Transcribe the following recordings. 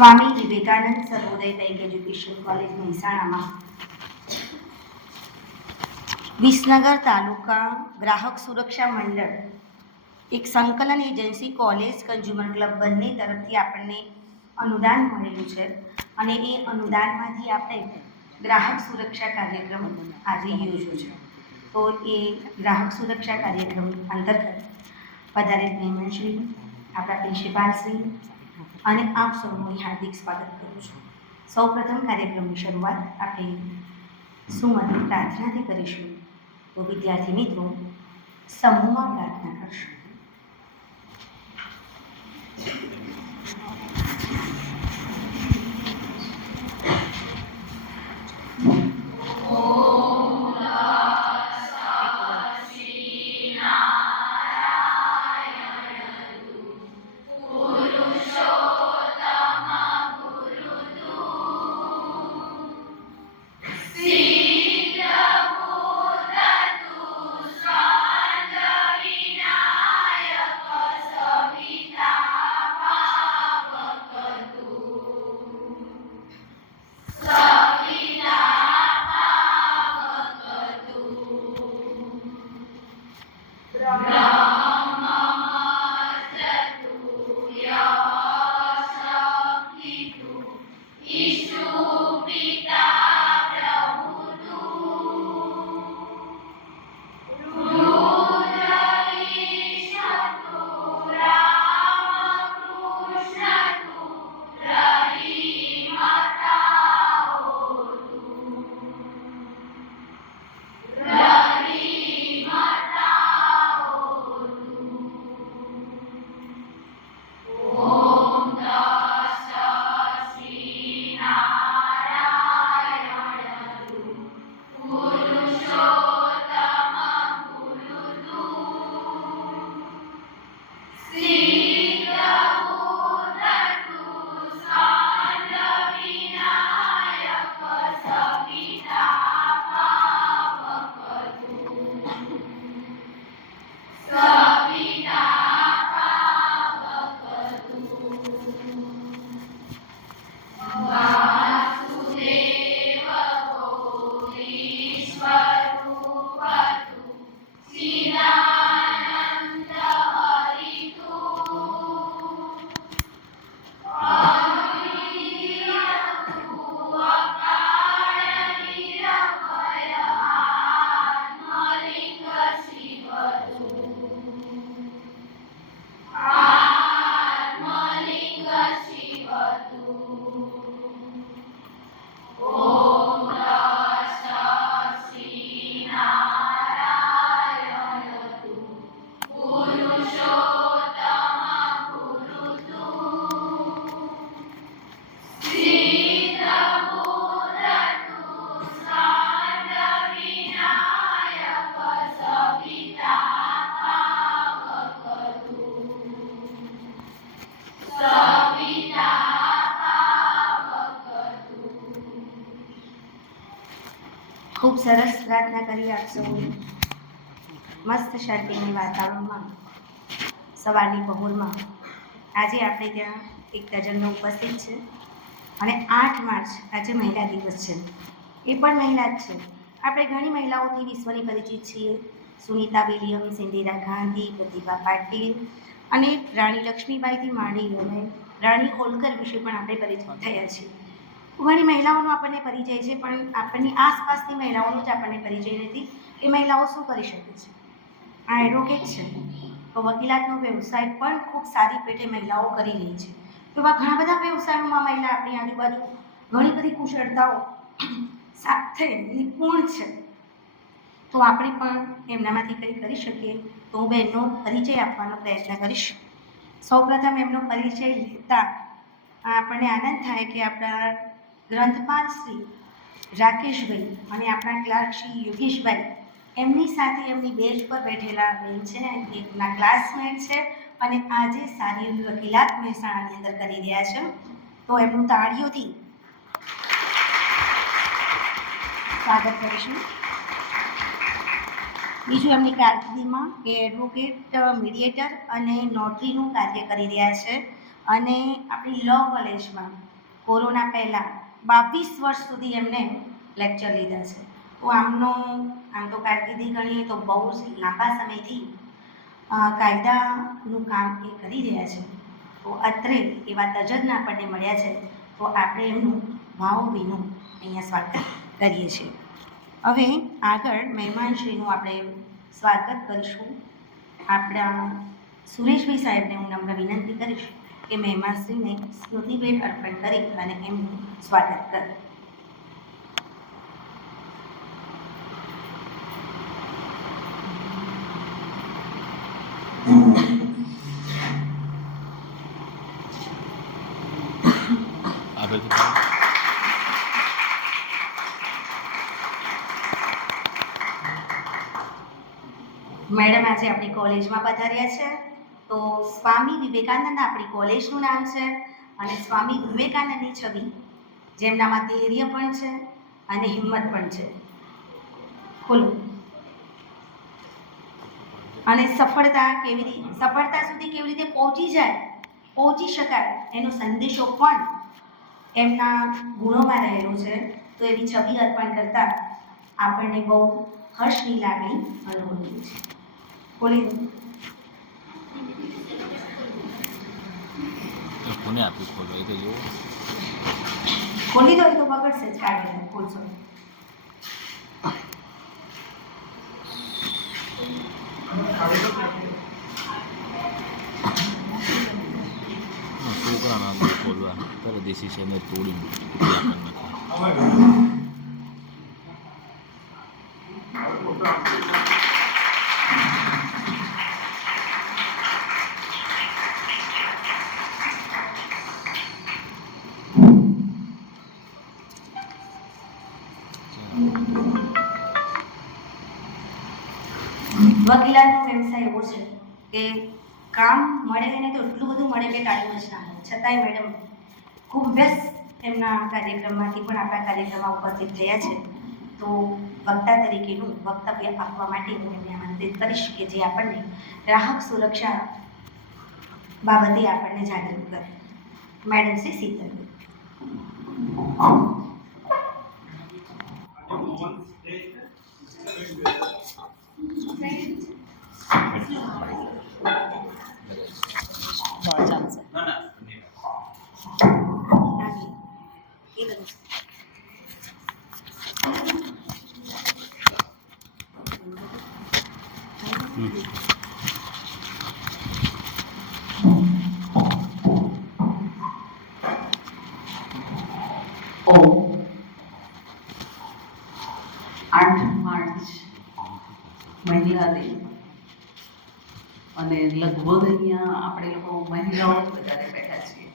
સ્વામી વિવેકાનંદ સર્વોદય tech education college મહેસાણામાં વિસનગર તાલુકા ગ્રાહક સુરક્ષા મંડળ એક સંકલન એજન્સી કોલેજ કન્ઝ્યુમર ક્લબ બંને તરફથી આપણને અનુદાન મળેલું છે અને એ અનુદાનમાંથી આપણે ગ્રાહક સુરક્ષા કાર્યક્રમ આજે યોજ્યો છે. તો એ ગ્રાહક સુરક્ષા કાર્યક્રમ અંતર્ગત પધારેલ મહેમાનશ્રી, આપણા પ્રિન્સિપાલશ્રી અને આપ સૌનું હાર્દિક સ્વાગત કરું છું. સૌપ્રથમ કાર્યક્રમની શરૂઆત આપણે સુમધુર પ્રાર્થનાથી કરીશું. તો વિદ્યાર્થી મિત્રો સમૂહમાં પ્રાર્થના કરશું. ખૂબ સરસ પ્રાર્થના કરી. આપ સૌ મસ્ત શાંતિની વાતાવરણમાં સવારની પહોરમાં આજે આપણે ત્યાં એક ડઝનનો ઉપસ્થિત છે અને 8 માર્ચ આજે મહિલા દિવસ છે. એ પણ મહિલા જ છે. આપણે ઘણી મહિલાઓથી વિશ્વની પરિચિત છીએ. સુનિતા વિલિયમ્સ, ઇન્દિરા ગાંધી, પ્રતિભા પાટીલ અને રાણી લક્ષ્મીબાઈથી માંડી અને રાણી હોલકર વિશે પણ આપણે પરિચિત થયા છીએ. ઘણી મહિલાઓનો આપણને પરિચય છે, પણ આપણની આસપાસની મહિલાઓનો જ આપણને પરિચય નથી. એ મહિલાઓ શું કરી શકે છે? આ એડવોકેટ છે, તો વકીલાતનો વ્યવસાય પણ ખૂબ સારી પેટે મહિલાઓ કરી રહી છે. તો એવા ઘણા બધા વ્યવસાયોમાં મહિલા આપણી આજુબાજુ ઘણી બધી કુશળતાઓ સાથે નિપુણ છે. તો આપણે પણ એમનામાંથી કંઈ કરી શકીએ. તો હું બહેનનો પરિચય આપવાનો પ્રયત્ન કરીશ. સૌપ્રથમ એમનો પરિચય લેતા આપણને આનંદ થાય કે આપણા ગ્રંથપાલ શ્રી રાકેશભાઈ અને આપણા ક્લાર્ક શ્રી યોગેશભાઈ એમની સાથે એમની બેન્ચ પર બેઠેલા બેન છે, એમના ક્લાસમેટ છે અને આજે સારી વકીલાત મહેસાણાની અંદર કરી રહ્યા છે. તો એમનું તાળીઓથી સ્વાગત કરીશું. બીજું એમની કારકિર્દીમાં એ એડવોકેટ, મીડિયેટર અને નોટરીનું કાર્ય કરી રહ્યા છે અને આપણી લો કોલેજમાં કોરોના પહેલાં 22 વર્ષ સુધી એમને લેક્ચર લીધા છે. તો આમ તો કારકિર્દી ગણીએ તો બહુ જ લાંબા સમયથી કાયદાનું કામ એ કરી રહ્યા છે. તો અત્રે એવા તજજ્ઞ આપણને મળ્યા છે, તો આપણે એમનું ભાવભીનું અહીંયા સ્વાગત કરીએ છીએ. હવે આગળ મહેમાનશ્રીનું આપણે સ્વાગત કરીશું. આપણા સુરેશભાઈ સાહેબને હું નમ્ર વિનંતી કરીશ કે મહેમાનશ્રીને સ્મૃતિભેટ અર્પણ કરી અને એમનું સ્વાગત કરે. મેડમ આજે આપણી કોલેજમાં પધાર્યા છે. તો સ્વામી વિવેકાનંદ આપણી કોલેજનું નામ છે અને સ્વામી વિવેકાનંદની છબી જેમનામાં ધૈર્ય પણ છે અને હિંમત પણ છે. ખોલો. અને સફળતા સુધી કેવી રીતે પહોંચી શકાય એનો સંદેશો પણ એમના ગુણોમાં રહેલો છે. તો એવી છબી અર્પણ કરતા આપણને બહુ હર્ષની લાગણી અનુભવીએ છીએ. ખોલી દો. કોને આપ્યું ખોલો એ તો જો ખોલી દો, એ તો બગડશે જ. કાઢી ખોલશો. છોકરા નામ ખોલવા ત્યારે દેશી છે ને તોડી વકીલાતનો વ્યવસાય એવો છે કે કામ મળે ને તો એટલું બધું મળે કે ટાઈમ જ ના હોય. છતાંય મેડમ ખૂબ વ્યસ્ત એમના કાર્યક્રમમાંથી પણ આપણા કાર્યક્રમમાં ઉપસ્થિત થયા છે. તો વક્તા તરીકેનું વક્તવ્ય આપવા માટે હું એમને આમંત્રિત કરીશ કે જે આપણને ગ્રાહક સુરક્ષા બાબતે આપણને જાગૃત કરે. મેડમ શ્રી શીતલ. મહિલા દિન અને લગભગ અહીંયા આપણે લોકો મહિલાઓ જ વધારે બેઠા છીએ.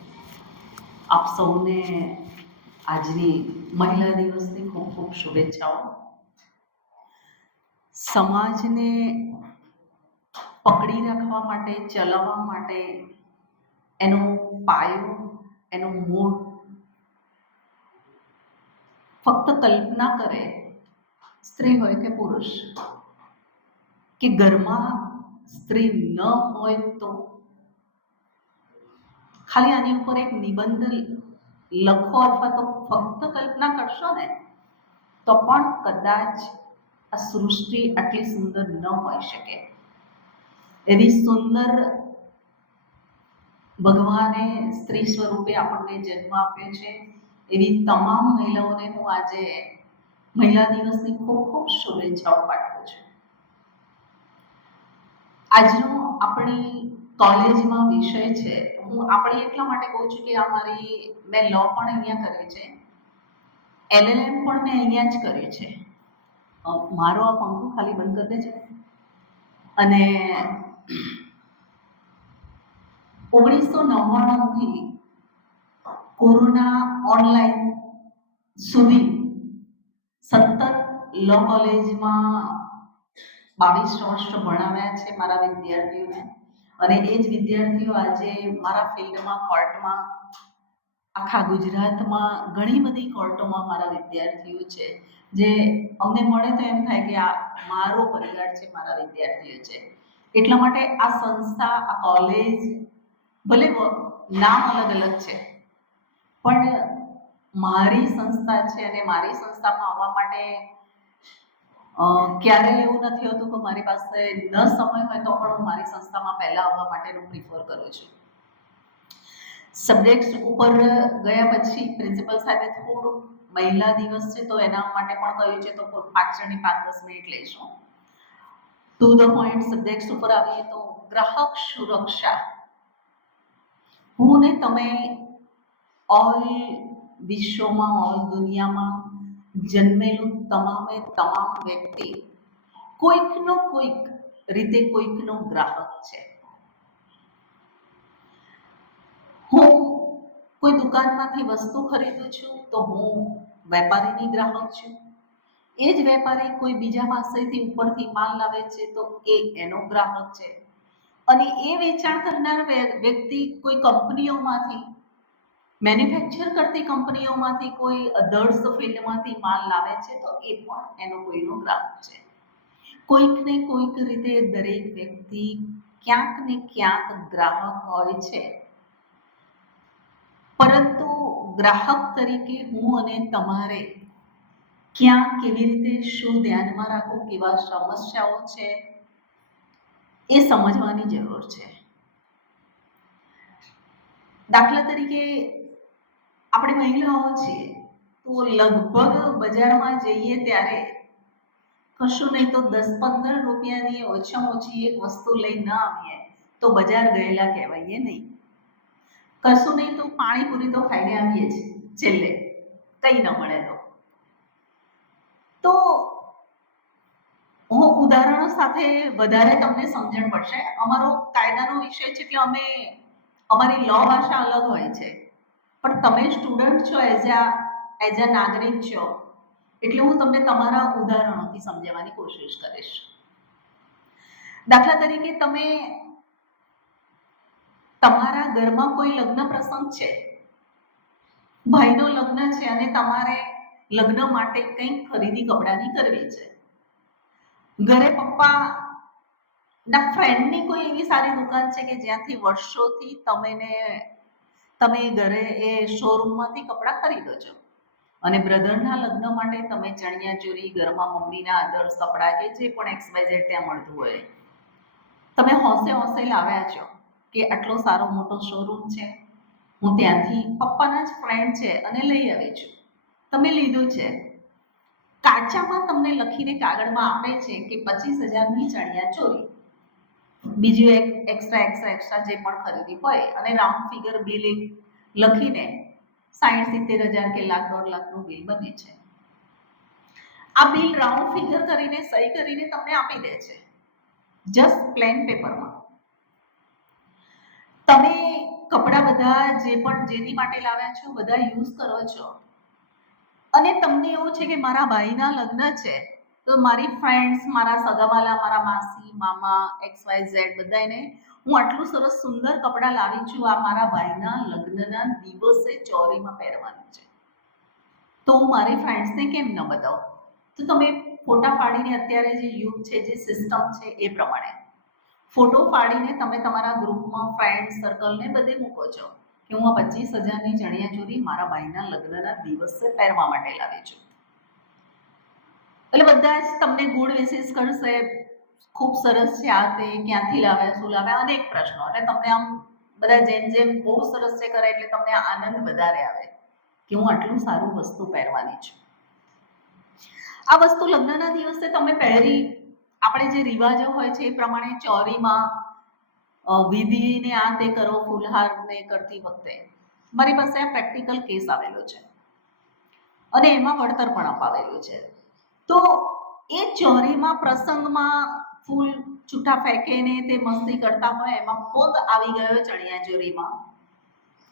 આપ સૌને આજની મહિલા દિવસની ખૂબ ખૂબ શુભેચ્છાઓ. સમાજને પકડી રાખવા માટે, ચલાવવા માટે એનો પાયો, એનો મૂળ ફક્ત કલ્પના કરે, સ્ત્રી હોય કે પુરુષ, કે ઘરમાં સ્ત્રી ન હોય તો ખાલી આની ઉપર એક નિબંધ લખો અથવા તો ફક્ત કલ્પના કરશો ને તો પણ કદાચ આ સૃષ્ટિ આટલી સુંદર ન હોઈ શકે. એવી સુંદર ભગવાને સ્ત્રી સ્વરૂપે આપણને જન્મ આપ્યો છે. એવી તમામ મહિલાઓને હું આજે મહિલા દિવસની ખૂબ ખૂબ શુભેચ્છાઓ પાઠવું છું. આજનો આપણી કોલેજમાં વિષય છે, હું આપણી એટલા માટે કહું છું કે મેં લો પણ અહીંયા કર્યું છે, LLM પણ મેં અહીંયા જ કર્યું છે. મારો આ પંખો ખાલી બંધ કરી દેજો. અને 1999થી કોરોના ઓનલાઈન સુધી સતત લો કોલેજમાં 22 વર્ષ ભણાવ્યા છે મારા વિદ્યાર્થીઓને. અને એ જ વિદ્યાર્થીઓ આજે મારા ફિલ્ડમાં, કોર્ટમાં, આખા ગુજરાતમાં ઘણી બધી કોર્ટોમાં મારા વિદ્યાર્થીઓ છે. જે અમને મળે તો એમ થાય કે આ મારો પરિવાર છે, મારા વિદ્યાર્થીઓ છે. એટલા માટે આ સંસ્થા, આ કોલેજ ભલે નામ અલગ અલગ છે, પણ મારી સંસ્થા છે અને મારી સંસ્થામાં આવવા માટે ક્યારેય એવું નથી હોતું કે મારી પાસે ન સમય હોય તો પણ હું મારી સંસ્થામાં પહેલા આવવા માટેનું પ્રિફર કરું છું. સબ્જેક્ટ ઉપર ગયા પછી પ્રિન્સિપલ સાહેબે થોડુંક મહિલા દિવસ છે તો એના માટે પણ કહ્યું છે, તો પાછળની 5-10 મિનિટ લઈશું. ટુ ધ પોઈન્ટ સબ્જેક્ટ ઉપર આવીએ તો ગ્રાહક સુરક્ષા. હું ને તમે ઓલ વિશ્વમાં, ઓલ દુનિયામાં જન્મેલું તમામ વ્યક્તિ કોઈકનો કોઈક રીતે કોઈકનો ગ્રાહક છે. હું કોઈ દુકાનમાંથી વસ્તુ ખરીદું છું તો હું વેપારીની ગ્રાહક છું. એ જ વેપારી કોઈ બીજા પાસેથી ઉપરથી માલ લાવે છે તો એ એનો ગ્રાહક છે. અને એ વેચાણ કરનાર વ્યક્તિ કોઈ કંપનીઓમાંથી, મેન્યુફેક્ચર કરતી કંપનીઓમાંથી કોઈ અધર્સ ફિલ્ડમાંથી માલ લાવે છે તો એ પણ એનો કોઈનો ગ્રાહક છે. કોઈક ને કોઈક રીતે દરેક વ્યક્તિ ક્યાંક ને ક્યાંક ગ્રાહક હોય છે. પરંતુ ગ્રાહક તરીકે હું અને તમારે ક્યાં, કેવી રીતે, શું ધ્યાનમાં રાખવું, કેવા સમસ્યાઓ છે એ સમજવાની જરૂર છે. દાખલા તરીકે આપણે મહિલાઓ છીએ તો લગભગ બજારમાં જઈએ ત્યારે કશું નહીં તો 10-15 રૂપિયાની ઓછામાં ઓછી એક વસ્તુ લઈ ન આવીએ તો બજાર ગયેલા કહેવાઈએ નહીં. કશું નહીં તો પાણીપુરી તો ખાઈને આવીએ જ છેલ્લે, કંઈ ન મળે તો હું ઉદાહરણો સાથે વધારે તમને સમજણ પડશે. અમારો કાયદાનો વિષય છે એટલે અમારી લો ભાષા અલગ હોય છે, પણ તમે સ્ટુડન્ટ છો, એઝ અ નાગરિક છો, એટલે હું તમને તમારા ઉદાહરણોથી સમજાવવાની કોશિશ કરીશ. દાખલા તરીકે તમારા ઘરમાં કોઈ લગ્ન પ્રસંગ છે, ભાઈનો લગ્ન છે અને તમારે લગ્ન માટે કંઈક ખરીદી કપડાની કરવી છે. ઘરે પપ્પા ના ફ્રેન્ડની કોઈ એવી સારી દુકાન છે કે જ્યાંથી વર્ષોથી તમે ઘરે એ શોરૂમમાંથી કપડાં ખરીદો છો. અને બ્રધરના લગ્ન માટે તમે ચણિયા ચોરી, ઘરમાં મમ્મીના અધર્સ કપડાં કે જે પણ XYZ ત્યાં મળતું હોય, તમે હોંશે લાવ્યા છો કે આટલો સારો મોટો શોરૂમ છે, હું ત્યાંથી પપ્પાના જ ફ્રેન્ડ છે અને લઈ આવી છું. તમે લીધું છે. કાચામાં તમને લખીને કાગળમાં આપે છે કે 25,000ની ચણિયા ચોરી, બીજું એક એક્સ્ટ્રા જે પણ ખરીદી હોય, અને રાઉન્ડ ફિગર બિલ લખીને 60-70,000 કે લાખ-1.5 લાખનું બિલ બને છે. આ બિલ રાઉન્ડ ફિગર કરીને સહી કરીને તમને આપી દે છે, જસ્ટ પ્લેન પેપરમાં. તમે કપડાં બધા જેની માટે લાવ્યા છો બધા યુઝ કરો છો, અને તમને એવું છે કે મારા ભાઈના લગ્ન છે તો મારી ફ્રેન્ડ્સ, મારા સગાવાલા, મારા માસી, મામા, XYZ બધાને હું આટલું સરસ સુંદર કપડાં લાવી છું, આ મારા ભાઈના લગ્નના દિવસે ચોરીમાં પહેરવાનું છે, તો હું મારી ફ્રેન્ડ્સને કેમ ન બતાવું? તો તમે ફોટા પાડીને, અત્યારે જે યુગ છે, જે સિસ્ટમ છે એ પ્રમાણે ફોટો પાડીને તમે તમારા ગ્રુપમાં, ફ્રેન્ડ સર્કલને બધે મૂકો છો કે હું આ 25,000ની ચણિયા ચોરી મારા ભાઈના લગ્નના દિવસે પહેરવા માટે લાવી છું. એટલે બધા જ તમને ગુડ વિશેસ કરશે, ખૂબ સરસ છે, આ તે ક્યાંથી લાવ્યા, શું લાવ્યા, અનેક પ્રશ્નો. એટલે તમને આમ બધા જેમ બહુ સરસ છે કરે એટલે તમને આનંદ વધારે આવે કે હું આટલું સારું વસ્તુ પહેરવાની છું. આ વસ્તુ લગ્નના દિવસે તમે પહેરી, આપણે જે રિવાજો હોય છે એ પ્રમાણે ચોરીમાં વિધિને આ તે કરો, ફૂલહારને કરતી વખતે મારી પાસે આ પ્રેક્ટિકલ કેસ આવેલો છે અને એમાં વળતર પણ અપાવેલું છે. તો એ ચોરીમાં, પ્રસંગમાં ફૂલ છૂટા ફેંકીને તે મસ્તી કરતા હોય, એમાં પગ આવી ગયો ચણિયા ચોરીમાં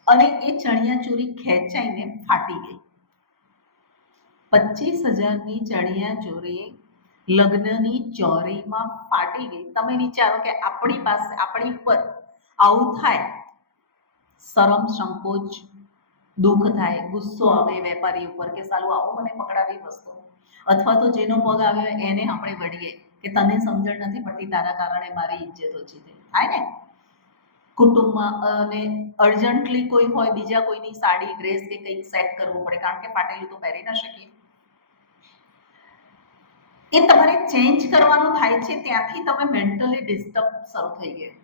અને એ ચણિયા ચોરી ખેંચાઈને ફાટી ગઈ. 25,000ની ચણિયા ચોરી લગ્નની ચોરીમાં ફાટી ગઈ. તમે વિચારો કે આપણી ઉપર આવું થાય, શરમ, સંકોચ, દુઃખ થાય, ગુસ્સો આવે વેપારી ઉપર કે સાલું આવું મને પકડાવી વસ્તુ, અથવા તો જેનો પગ આવ્યો એને આપણે વળીએ કે તને સમજણ નથી પડતી, તારા કારણે મારી ઇજ્જત ઓછી થઈ, થાય ને? કુટુંબમાં અને અર્જન્ટલી કોઈ હોય, બીજા કોઈની સાડી ડ્રેસ કે કંઈક સેટ કરવું પડે, કારણ કે ફાટેલું તો પહેરી ન શકીએ. એ તમારે ચેન્જ કરવાનું થાય છે, ત્યાંથી તમે મેન્ટલી ડિસ્ટર્બ શરૂ થઈ ગયા.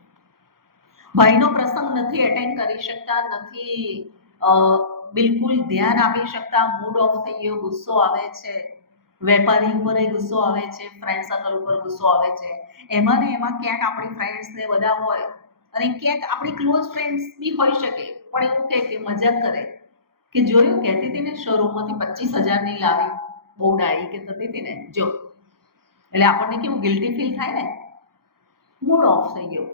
ભાઈનો પ્રસંગ નથી એટેન્ડ કરી શકતા, નથી બિલકુલ ધ્યાન આપી શકતા, મૂડ ઓફ થઈ ગયો, ગુસ્સો આવે છે, વેપારી ઉપર ગુસ્સો આવે છે, ફ્રેન્ડ સર્કલ ઉપર ગુસ્સો આવે છે. એમાં ને એમાં ક્યાંક આપણી ફ્રેન્ડ્સ ને બધા હોય અને ક્યાંક આપણી ક્લોઝ ફ્રેન્ડ્સ બી હોઈ શકે, પણ એવું કે મજાક કરે કે જોયું, કહેતી હતી ને શોરૂમમાંથી 25,000 ની લાવી, બહુ ડાળી કે થતી હતી ને, જો એટલે આપણને કેવું ગિલ્ટી ફીલ થાય ને, મૂડ ઓફ થઈ ગયો.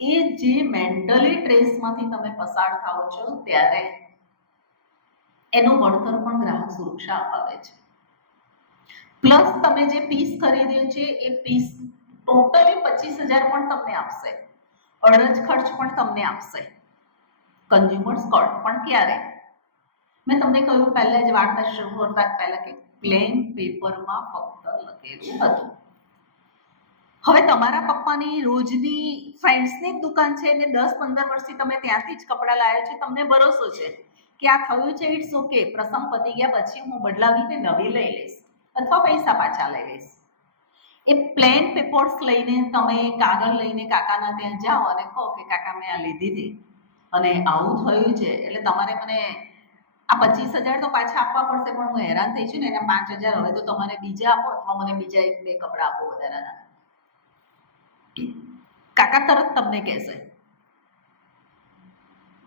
એ જે મેન્ટલી સ્ટ્રેસમાંથી તમે પસાર થાઓ છો ત્યારે એનું વળતર પણ ગ્રાહક સુરક્ષા અપાવે છે. પ્લસ તમે જે પીસ ખરીદ્યો છે એ પીસ ટોટલી 25,000 પણ તમને આપશે, અડજ ખર્ચ પણ તમને આપશે. કન્ઝ્યુમર સ્કોર્ટ પણ ક્યારે? મેં તમને કહ્યું પહેલા જ વાર્તા શરૂ કરતા પહેલા કે પ્લેન પેપરમાં ફક્ત લખેલું હતું. હવે તમારા પપ્પાની રોજની ફ્રેન્ડ્સની જ દુકાન છે ને 10-15 વર્ષથી તમે ત્યાંથી જ કપડાં લાવ્યા છે, તમને ભરોસો છે કે આ થયું છે, ઇટ્સ ઓકે, પ્રસંગ પતી ગયા પછી હું બદલાવીને નવી લઈ લઈશ અથવા પૈસા પાછા લઈ લઈશ. એ પ્લેન પેપર્સ લઈને તમે કાગળ લઈને કાકાના ત્યાં જાઓ અને કહો કે કાકા મેં આ લીધી હતી અને આવું થયું છે, એટલે તમારે મને આ 25,000 તો પાછા આપવા પડશે, પણ હું હેરાન થઈ છું ને, એના 5,000 હવે તો તમારે બીજા આપો અથવા મને બીજા 1-2 કપડાં આપો વધારાના. કાકા તરત તમને કહેશે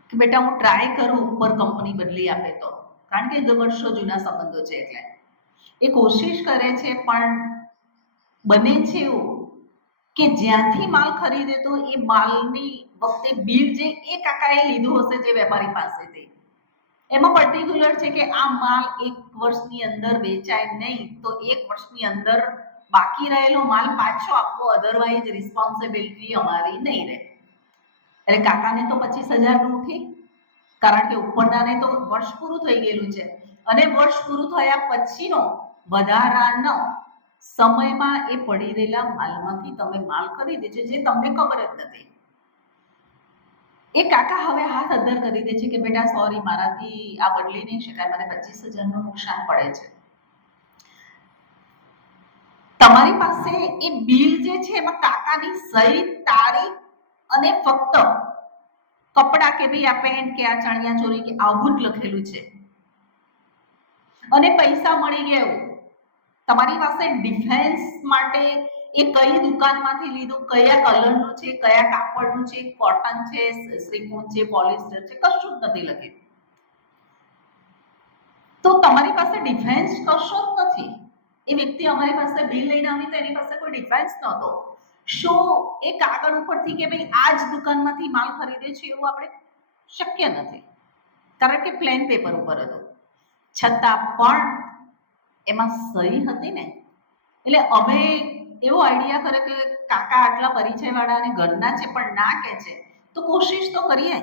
કે બેટા હું ટ્રાય કરું ઉપર કંપની બદલી આપે તો, કારણ કે વર્ષો જૂના સંબંધો છે એટલે એ કોશિશ કરે છે. પણ બને છે એવું કે જ્યાંથી માલ ખરીદે તો એ માલની વખતે બિલ જે એ કાકાએ લીધું હશે જે વેપારી પાસેથી, એમાં પર્ટિક્યુલર છે કે આ માલ 1 વર્ષની અંદર વેચાય નહીં તો 1 વર્ષની અંદર બાકી રહેલો માલ પાછો આપવો, અધરવાઇઝ રિસ્પોન્સિબિલિટી અમારી નહીં રહે. એટલે કાકાને તો 25,000 નું ઠીક, કારણ કે ઉપરનાને તો વર્ષ પૂરું થઈ ગયેલું છે અને વર્ષ પૂરું થયા પછીનો વધારાનો સમયમાં એ પડી રહેલા માલમાંથી તમે માલ ખરીદે છે જે તમને ખબર જ નથી. એ કાકા હવે હાથ અદ્ધર કરી દે છે કે બેટા સોરી, મારાથી આ બદલી નહીં શકાય, મને 25,000 નું નુકસાન પડે છે. તમારી પાસે એ બિલ જે છે એમાં કાકાની સહી, તારીખ અને ફક્ત કપડા કે ભાઈ આ પેન્ટ કે આ ચણિયા ચોળી કે આવું જ લખેલું છે અને પૈસા મળી ગયા એવું. તમારી પાસે ડિફેન્સ માટે એ કઈ દુકાનમાંથી લીધું, કયા કલરનું છે, કયા કાપડનું છે, કોટન છે, શ્રીકોન છે, પોલિસ્ટર છે, કશું જ નથી લખ્યું. તો તમારી પાસે ડિફેન્સ કશો જ નથી. એ વ્યક્તિ અમારી પાસે બિલ લઈને આવી તો એની પાસે કોઈ ડિફેન્સ નહોતો. શું એ કાગળ ઉપરથી કે ભાઈ આ જ દુકાનમાંથી માલ ખરીદે છે એવું આપણે શક્ય નથી, કારણ કે પ્લેન પેપર ઉપર હતું. છતાં પણ એમાં સહી હતી ને, એટલે અમે એવો આઈડિયા કરે કે કાકા આટલા પરિચયવાળા અને ઘરના છે પણ ના કે છે તો કોશિશ તો કરીએ.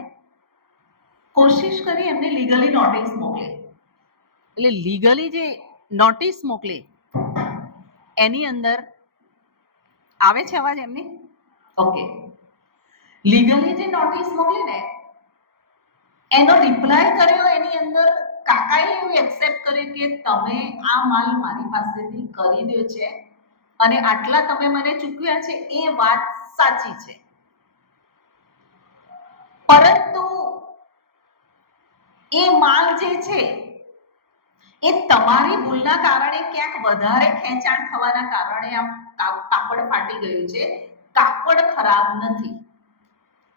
કોશિશ કરી એમને લીગલી નોટિસ મોકલે. એટલે લીગલી જે નોટિસ મોકલે એની અંદર આવે છે અવાજ એમની? ઓકે. લીગલી જે નોટિસ મોકલી ને એનો રિપ્લાય કર્યો, એની અંદર કાકાએ એવું એક્સેપ્ટ કર્યું કે તમે આ માલ મારી પાસેથી ખરીદ્યો છે અને આટલા તમે મને ચૂકવ્યા છે એ વાત સાચી છે, પરંતુ એ માલ જે છે એ તમારી ભૂલના કારણે ક્યાંક વધારે ખેંચાણ થવાના કારણે આ કાપડ ફાટી ગયું છે, કાપડ ખરાબ નથી.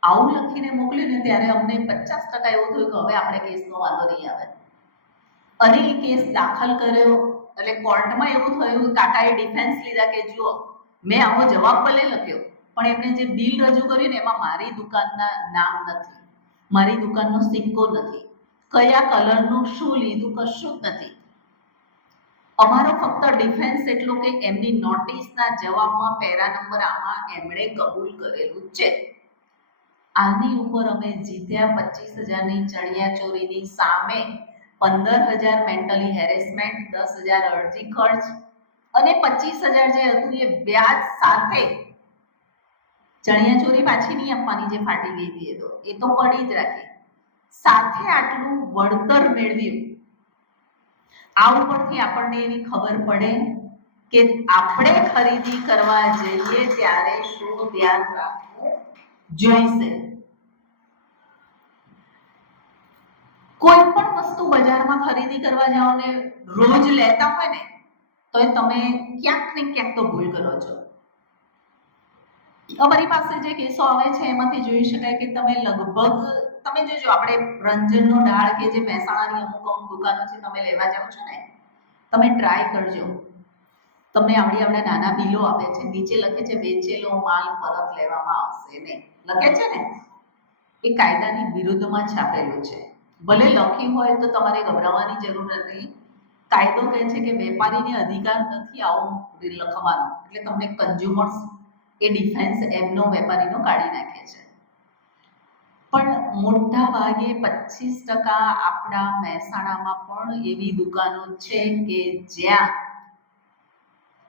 આવું લખીને મોકલ્યું ને ત્યારે અમને 50% એવું થયું કે હવે આપણે કેસનો વાંધો નહીં આવે અને એ કેસ દાખલ કર્યો. એટલે કોર્ટમાં એવું થયું, કાકાએ ડિફેન્સ લીધા કે જુઓ મેં આવો જવાબ ભલે લખ્યો પણ એમને જે બિલ રજૂ કર્યું ને એમાં મારી દુકાનના નામ નથી, મારી દુકાનનો સિક્કો નથી, કયા કલરનું શું લીધું કશું જ નથી. અમારો ફક્ત ડિફેન્સ એટલો કે એમની નોટિસના જવાબમાં પેરા નંબર આમાં એમણે કબૂલ કરેલું છે. આની ઉપર અમે જીત્યા 25,000ની ચણિયા ચોરીની સામે 15,000 મેન્ટલી હેરેસમેન્ટ, 10,000 અરજી ખર્ચ અને 25,000 જે હતું એ વ્યાજ સાથે ચણિયાચોળી પાછી નહીં આપવાની જે ફાટી ગઈ હતી એ તો પડી જ રાખી, સાથે આટલું વળતર મેળવ્યું. આ ઉપરથી આપણને એવી ખબર પડે કે આપણે ખરીદી કરવા જઈએ ત્યારે શું ધ્યાન રાખવું જોઈશે. કોઈ પણ વસ્તુ બજારમાં ખરીદી કરવા જાઓ ને રોજ લેતા હોય ને તો તમે ક્યાંક ને ક્યાંક તો ભૂલ કરો છો. અમારી પાસે જે કેસો આવે છે એમાંથી જોઈ શકાય કે તમે લગભગ તમે જોજો, આપણે રંજનનો ડાળ કે જે મહેસાણાની અમુક દુકાનો છે તમે લેવા જાઓ છો ને, તમે ટ્રાય કરજો. તમને આવડા નાના બિલો આપે છે, નીચે લખે છે વેચેલો માલ પરત લેવામાં આવશે નહીં, લખે છે ને, એ કાયદાની વિરુદ્ધમાં છાપેલું છે. ભલે લખ્યું હોય તો તમારે ગભરાવાની જરૂર નથી. કાયદો કહે છે કે વેપારીને અધિકાર નથી આવું લખવાનો, એટલે તમને કન્ઝ્યુમર્સ એ ડિફેન્સ એમનો વેપારીનો કાઢી નાખે છે. પણ મોટા ભાગે 25% આપણા મહેસાણામાં પણ એવી દુકાનો છે કે જ્યાં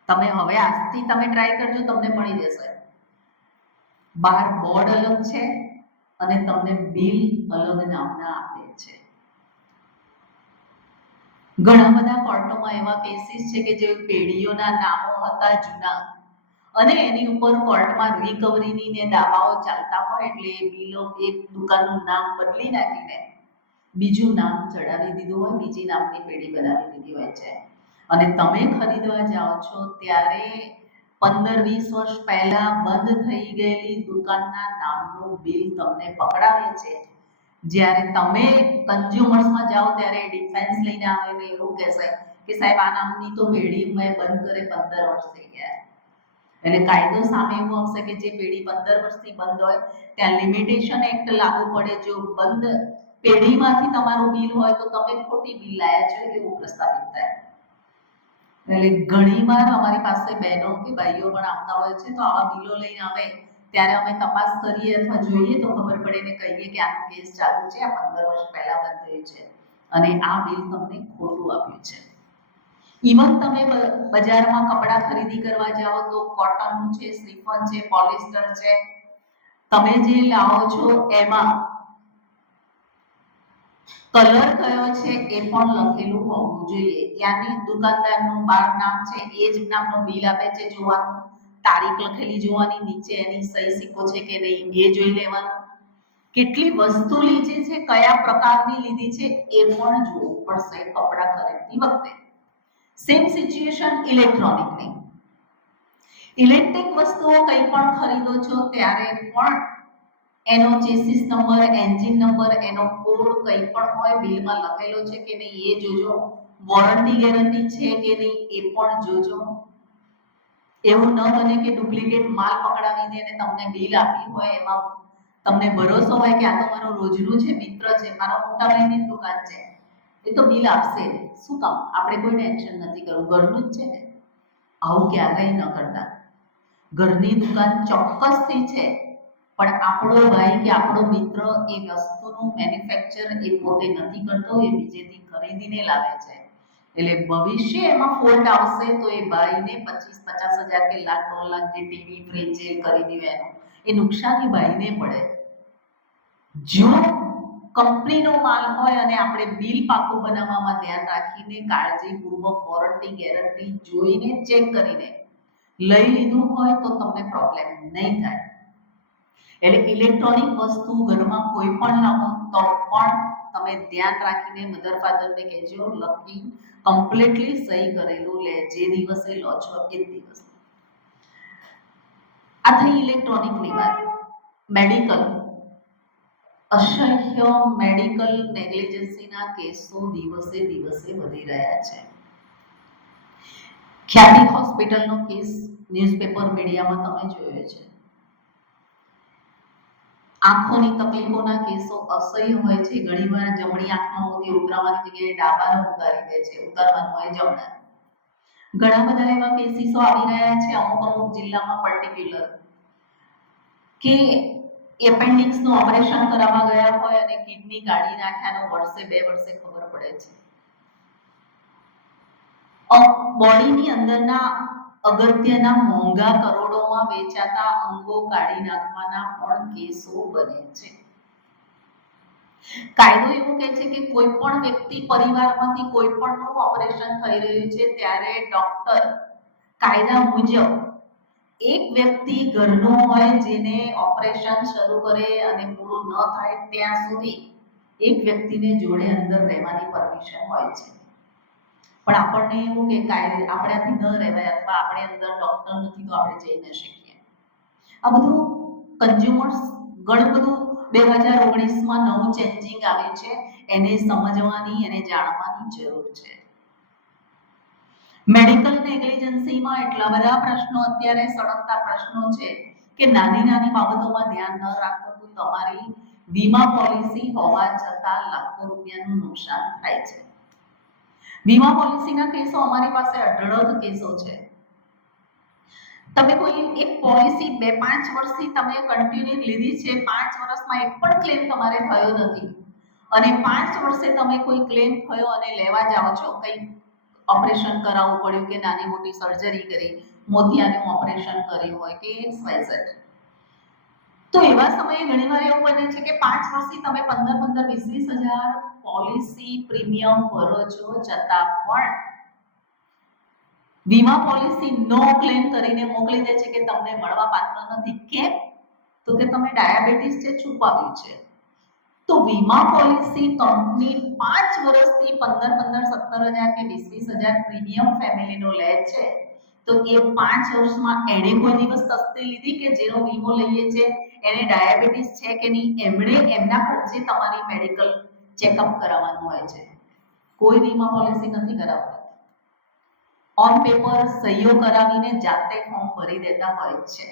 તમે હવે આજથી તમે ટ્રાય કરજો, તમને મળી જશે. બહાર બોર્ડ અલગ છે અને તમને બિલ અલગ નામના આપે છે. ઘણા બધા કોર્ટોમાં એવા કેસીસ છે કે જે પેઢીઓના નામો હતા જૂના અને એની ઉપર કોર્ટમાં રિકવરીની ને દાવાઓ ચાલતા હોય એટલે એ બિલો એ દુકાનનું નામ બદલી નાખીને બીજું નામ ચડાવી દીધું હોય, બીજી નામની પેઢી બનાવી દીધી હોય છે. અને તમે ખરીદવા જાઓ છો ત્યારે 15-20 વર્ષ પહેલા બંધ થઈ ગયેલી દુકાનના નામનું બિલ તમને પકડાવે છે. જ્યારે તમે કન્ઝ્યુમર્સમાં જાઓ ત્યારે ડિફેન્સ લઈને આવે ને એવું કહેશે કે સાહેબ આ નામની તો પેઢી મેં બંધ કરે 15 વર્ષ થઈ ગયા. એટલે કાયદો સામે એવું આવશે કે જે પેઢી 15 વર્ષથી બંધ હોય ત્યાં લિમિટેશન એક્ટ લાગુ પડે. જો બંધ પેઢીમાંથી તમારું બિલ હોય તો તમે ખોટી બિલ લાયા છો એવું પ્રસ્થાપિત થાય. એટલે ઘણીવાર અમારી પાસે બહેનો કે ભાઈઓ પણ આવતા હોય છે તો આવા બિલો લઈને આવે ત્યારે અમે તપાસ કરીએ અથવા જોઈએ તો ખબર પડે ને કહીએ કે આનો કેસ ચાલુ છે, આ 15 વર્ષ પહેલા બંધ થયું છે અને આ બિલ તમને ખોટું આપ્યું છે. ઇવન તમે બજારમાં કપડાં ખરીદી કરવા જાઓ તો કોટનનું છે, શ્રીફોન છે, પોલિસ્ટર છે, તમે જે લાવો છો એમાં કલર કયો છે એ પણ લખેલું હોવું જોઈએ. ત્યાંની દુકાનદારનું બાર નામ છે એ જ નામનું બિલ આપે છે જોવાનું, તારીખ લખેલી જોવાની, નીચે એની સહી સિક્કો છે કે નહીં એ જોઈ લેવાનું, કેટલી વસ્તુ લીધી છે, કયા પ્રકારની લીધી છે એ પણ જોવું પડશે કપડાં ખરીદતી વખતે. Same situation ઇલેક્ટ્રોનિકની. ઇલેક્ટ્રિક વસ્તુઓ કંઈ પણ ખરીદો છો ત્યારે પણ એનો ચેસિસ નંબર, એન્જિન નંબર, એનો કોડ કંઈ પણ હોય બિલમાં લખેલો છે કે નહીં એ જોજો. વોરંટી ગેરંટી છે કે નહીં એ પણ જોજો. એવું ન બને કે ડુપ્લિકેટ માલ પકડાવીને એને તમને બિલ આપ્યું હોય એમાં તમને ભરોસો હોય કે આ તો મારો રોજનું છે, મિત્ર છે, મારા મોટા ભાઈની દુકાન છે, એ તો બિલ આપશે. શું કામ? આપણે કોઈને એક્શન નથી કરવું, ઘરનું જ છે ને. આવું ક્યારેય ન કરતા. ઘરની દુકાન ચોક્કસથી છે પણ આપણો ભાઈ કે આપણો મિત્ર એ વસ્તુનું મેન્યુફેક્ચર એ પોતે નથી કરતો, એ બીજેથી ખરીદીને લાવે છે. એટલે ભવિષ્ય એમાં ફોલ્ટ આવશે તો એ ભાઈને 25-50 હજાર કે લાખ 2 લાખ જે ટીવી ફ્રીજ જે ખરીદ્યું એનું એ નુકસાન એ ભાઈને પડે. જો કંપનીનો માલ હોય અને આપણે બિલ પાકું બનાવવામાં ધ્યાન રાખીને કાળજીપૂર્વક વોરંટી ગેરંટી જોઈને ચેક કરીને લઈ લીધું હોય તો તમને પ્રોબ્લેમ નહીં થાય. એટલે ઇલેક્ટ્રોનિક વસ્તુ ઘરમાં કોઈ પણ લાવો તો પણ તમે ધ્યાન રાખીને મધર ફાધરને કહેજો લખી કમ્પ્લીટલી સહી કરેલું લે, જે દિવસે લો છો એ દિવસ. આ થઈ ઇલેક્ટ્રોનિકની વાત. મેડિકલ, અસહ્ય મેડિકલ નેગ્લિજન્સીના કેસો દિવસે દિવસે વધી રહ્યા છે. ખ્યાતિ હોસ્પિટલનો કેસ ન્યૂઝપેપર મીડિયામાં તમે જોયો છે. આંખોની તકલીફોના કેસો અસહ્ય હોય છે. ઘણીવાર જમણી આંખમાં મોતી ઉતરાવાની જગ્યાએ ડાબાનો ઉતારી દે છે, ઉતારવાનું હોય જમણા. ઘણા બધા એવા કેસીસો આવી રહ્યા છે અમુક જિલ્લામાં પર્ટિક્યુલર કે એપેન્ડિક્સનું ઓપરેશન કરાવવા ગયા હોય અને કિડની કાઢી નાખ્યાનો વર્ષે 2 વર્ષે ખબર પડે છે. બોડીની અંદરના અગત્યના મોંઘા કરોડોમાં વેચાતા અંગો કાઢી નાખવાના પણ કેસો બને છે. કાયદો એવું કહે છે કે કોઈ પણ વ્યક્તિ પરિવારમાંથી કોઈ પણનું ઓપરેશન થઈ રહ્યું છે ત્યારે ડોક્ટર કાયદા મુજબ એક વ્યક્તિ ઘરનો હોય જેને ઓપરેશન શરૂ કરે અને પૂરું ન થાય ત્યાં સુધી એક વ્યક્તિને જોડે અંદર રહેવાની પરમિશન હોય છે. પણ આપણને એવું કે આપણાથી ન રહેવાય અથવા આપણે અંદર ડોક્ટર નથી તો આપણે જઈ ન શકીએ. આ બધું કન્ઝ્યુમર્સ ઘણું બધું 2019માં નવું ચેન્જિંગ આવ્યું છે, એને સમજવાની એને જાણવાની જરૂર છે. મેડિકલ નેગ્લિજન્સીમાં એટલા બધા પ્રશ્નો અત્યારે સળગતા પ્રશ્નો છે કે નાની નાની બાબતોમાં ધ્યાન ન રાખો તો તમારી વીમા પોલિસી હોવા છતાં લાખો રૂપિયાનું નુકસાન થાય છે. વીમા પોલિસીના કેસો અમારી પાસે અઢળક કેસો છે. તમે કોઈ એક પોલિસી 2-5 વર્ષથી તમે કન્ટિન્યુ લીધી છે, 5 વર્ષમાં એક પણ ક્લેમ તમારે થયો નથી અને 5 વર્ષે તમે કોઈ ક્લેમ થયો અને લેવા જાઓ છો, કંઈ ઓપરેશન કરાવવું પડ્યું કે નાની મોટી સર્જરી કરી, મોતિયાનું ઓપરેશન કર્યું હોય કે XYZ, તો એવા સમયે ઘણીવાર એવું બને છે કે 5 વર્ષથી તમે 15-20 હજાર પોલિસી પ્રીમિયમ ભરો છો છતાં પણ વીમા પોલિસી નો ક્લેમ કરીને મોકલી દે છે કે તમને મળવા પાત્ર નથી. કેમ? તો કે તમે ડાયાબિટીસ છે છુપાવ્યું છે. તો વીમા પોલિસી કંપની 5 વર્ષથી 15-17 હજાર કે 20 હજાર પ્રીમિયમ ફેમિલીનો લે છે, તો એ 5 વર્ષમાં એણે કોઈ દિવસ સસ્તી લીધી કે જેનો વીમો લઈએ છે એને ડાયાબિટીસ છે કે નહીં, એમણે એમના ખર્ચે તમારી મેડિકલ ચેકઅપ કરાવવાનું હોય છે. કોઈ વીમા પોલિસી નથી કરાવતી. ઓન પેપર સહીઓ કરાવીને જાતે ફોર્મ ભરી દેતા હોય છે.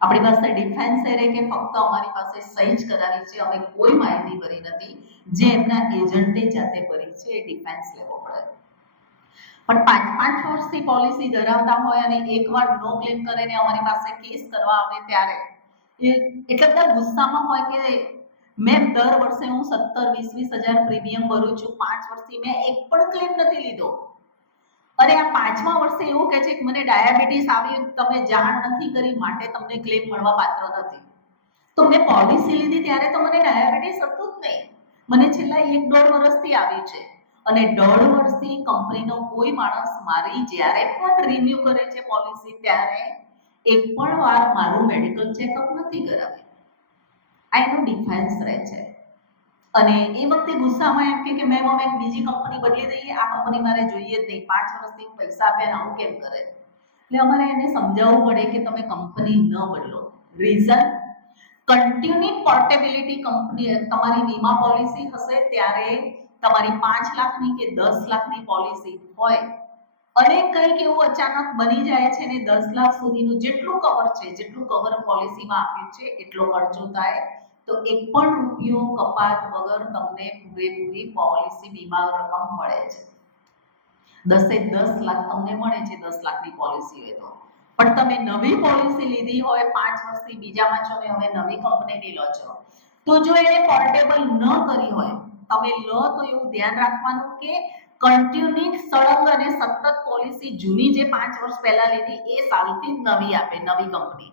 આપણી પાસે ડિફેન્સ એરે કે ફક્ત અમારી પાસે સહી જ કરાવી છે, અમે કોઈ માહિતી ભરી નથી, જે એમના એજન્ટે જાતે ભરી છે એ ડિફેન્સ લેવો પડે. પણ 5-5 વર્ષથી પોલિસી ધરાવતા હોય અને એકવાર નો ક્લેમ કરીને અમારી પાસે કેસ કરવા આવે ત્યારે એટલા બધા ગુસ્સામાં હોય કે મેં દર વર્ષે હું 17-20 હજાર પ્રીમિયમ ભરું છું, 5 વર્ષથી મેં એક પણ ક્લેમ નથી લીધો અને આ 5મા વર્ષે એવું કહે છે કે મને ડાયાબિટીસ આવી, તમે જાણ નથી કરી માટે તમને ક્લેમ મળવા પાત્ર નથી. તો મેં પોલિસી લીધી ત્યારે તો મને ડાયાબિટીસ હતું જ નહીં, મને છેલ્લા 1-1.5 વર્ષથી આવી છે અને 1.5 વર્ષથી કંપનીનો કોઈ માણસ મારી જ્યારે પણ રિન્યુ કરે છે પોલિસી ત્યારે એક પણ વાર મારું મેડિકલ ચેકઅપ નથી કરાવ્યું. આ એનો ડિફેન્સ રહે છે અને એ વખતે ગુસ્સામાં એમ કે મેમ અમે બીજી કંપની બદલી દઈએ, આ કંપની મારે જોઈએ જ નહીં, 5 વર્ષથી પૈસા આપ્યા આવું કેમ કરે. એટલે અમારે એને સમજાવવું પડે કે તમે કંપની ન બદલો. રીઝન કન્ટિન્યુ પોર્ટેબિલિટી કંપની તમારી વીમા પોલિસી હશે ત્યારે તમારી 5 લાખની કે 10 લાખની પોલિસી હોય અને કંઈક એવું અચાનક બની જાય છે ને 10 લાખ સુધીનું જેટલું કવર છે, જેટલું કવર પોલિસીમાં આપ્યું છે એટલો ખર્ચો થાય તો એક પણ રૂપિયો કપાત વગર તમને પૂરેપૂરી પોલિસી વીમા રકમ મળે છે. 10 લાખ તમને મળે છે 10 લાખની પોલિસી હોય તો. પણ તમે નવી પોલિસી લીધી હોય 5 વર્ષથી બીજામાં છો ને હવે નવી કંપનીની લો છો, તો જો એને પોર્ટેબલ ન કરી હોય તમે લો તો એવું ધ્યાન રાખવાનું કે કન્ટિન્યુ સળંગ અને સતત પોલિસી જૂની જે 5 વર્ષ પહેલા લીધી એ સાલથી નવી આપે, નવી કંપની